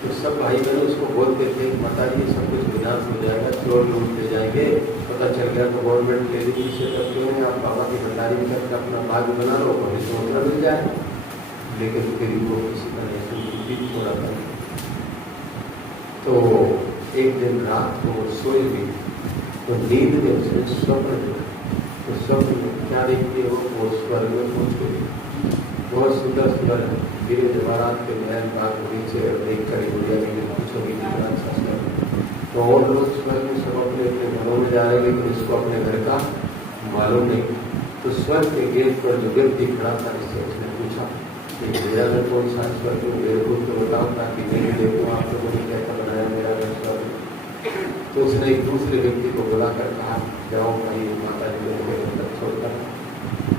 तो सब भाई बहन उसको बोलते थे, माता जी सब कुछ विनाश हो जाएगा, चोर लूट ले जाएंगे, पता चल गया तो गवर्नमेंट ले लीजिए, इससे तब क्यों नहीं आप बाबा की भंडारी में करके अपना भाग बना लो, कभी सोचना मिल जाए। लेकिन फिर वो किसी तरह से थोड़ा था। तो एक दिन रात को सोए भी, तो नींद में उसने स्वप्न देखा। तो स्वप्न में क्या देखती है वो स्वर्ग में पहुँच गई। बहुत सुंदर सुंदर गिरे जवाहरात के महल बाग बगीचे देख कर गुड़िया ने पूछोगी तो और लोग स्वर्ग में सब अपने अपने घरों में जा रहे हैं, लेकिन इसको अपने घर का मालूम नहीं। तो स्वर्ग के गेट पर जो व्यक्ति खड़ा था, इससे उसने पूछा कि मेरा घर कौन सा स्वर्ग में, मेरे को तो बताओ ताकि मैं भी देखूँ आप लोगों ने कैसा बनाया मेरा घर स्वर्ग। तो उसने एक दूसरे व्यक्ति को बुलाकर कहा, जाओ भाई माता जी ने घर छोड़कर।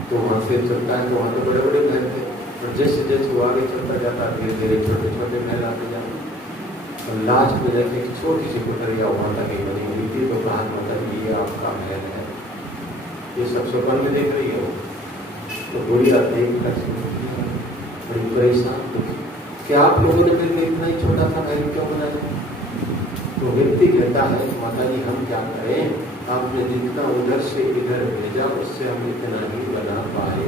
तो वहाँ से चलता है, तो वहाँ तो बड़े बड़े महल थे, और जैसे जैसे वो आगे चलता जाता धीरे धीरे छोटे छोटे महल आते जाते, और लास्ट में जाके एक छोटी सी कुटरिया वहाँ तक ही बनी हुई थी। तो कहा माता जी ये आपका महल है, ये सब स्वप्न में देख रही है वो। तो बुढ़िया देख कर बड़ी परेशान थी कि आप लोगों ने फिर इतना ही छोटा सा महल क्यों बनाया। तो व्यक्ति कहता है माता जी हम क्या करें, आपने जितना उधर से इधर भेजा उससे हम इतना ही बना पाए।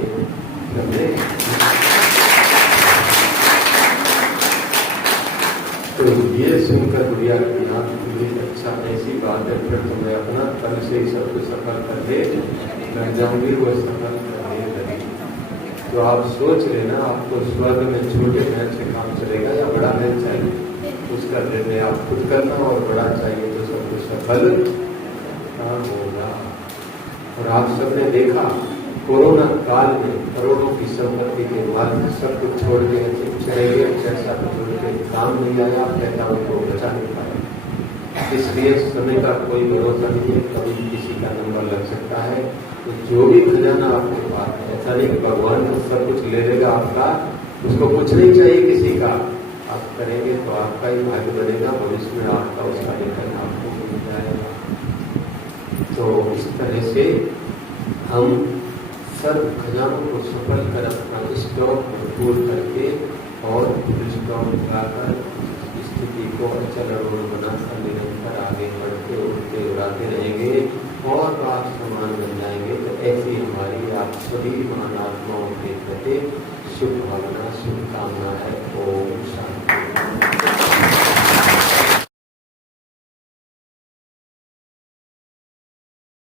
तो ये सुनकर गुड़िया की याद हुई, अच्छा ऐसी बात है, फिर तो मैं अपना कल से ही सब कुछ सफल कर दे लग जाऊंगी, वो सफल करने लगी। तो आप सोच लेना आपको स्वर्ग में छोटे महल से काम चलेगा या बड़ा महल चाहिए, उसका निर्णय आप खुद करना, और बड़ा चाहिए तो सब कुछ सफल होगा। और आप सबने देखा कोरोना काल में करोड़ों की संपत्ति के बाद सब कुछ छोड़ के चले गए, जैसा छोड़ के काम नहीं आया, कहता उनको बचा नहीं पाया। इसलिए समय का कोई भरोसा नहीं है, कभी किसी का नंबर लग सकता है। तो जो भी खजाना आपके पास है, ऐसा नहीं कि भगवान सब कुछ ले लेगा आपका, उसको कुछ नहीं चाहिए किसी का, आप करेंगे तो आपका ही भाग्य बनेगा, भविष्य में आपका उसका लेकर आपको मिल जाएगा। तो इस तरह से हम सर्व खजानों को सफल कर अपना स्टॉक मजबूर करके और स्टॉक लगाकर स्थिति को अचल रोड बनाकर निरंतर आगे बढ़ते उड़ते उड़ाते रहेंगे और आप समान बन जाएंगे। तो ऐसी हमारी आप सभी महान आत्माओं के प्रति शुभ भावना शुभकामना है। ओम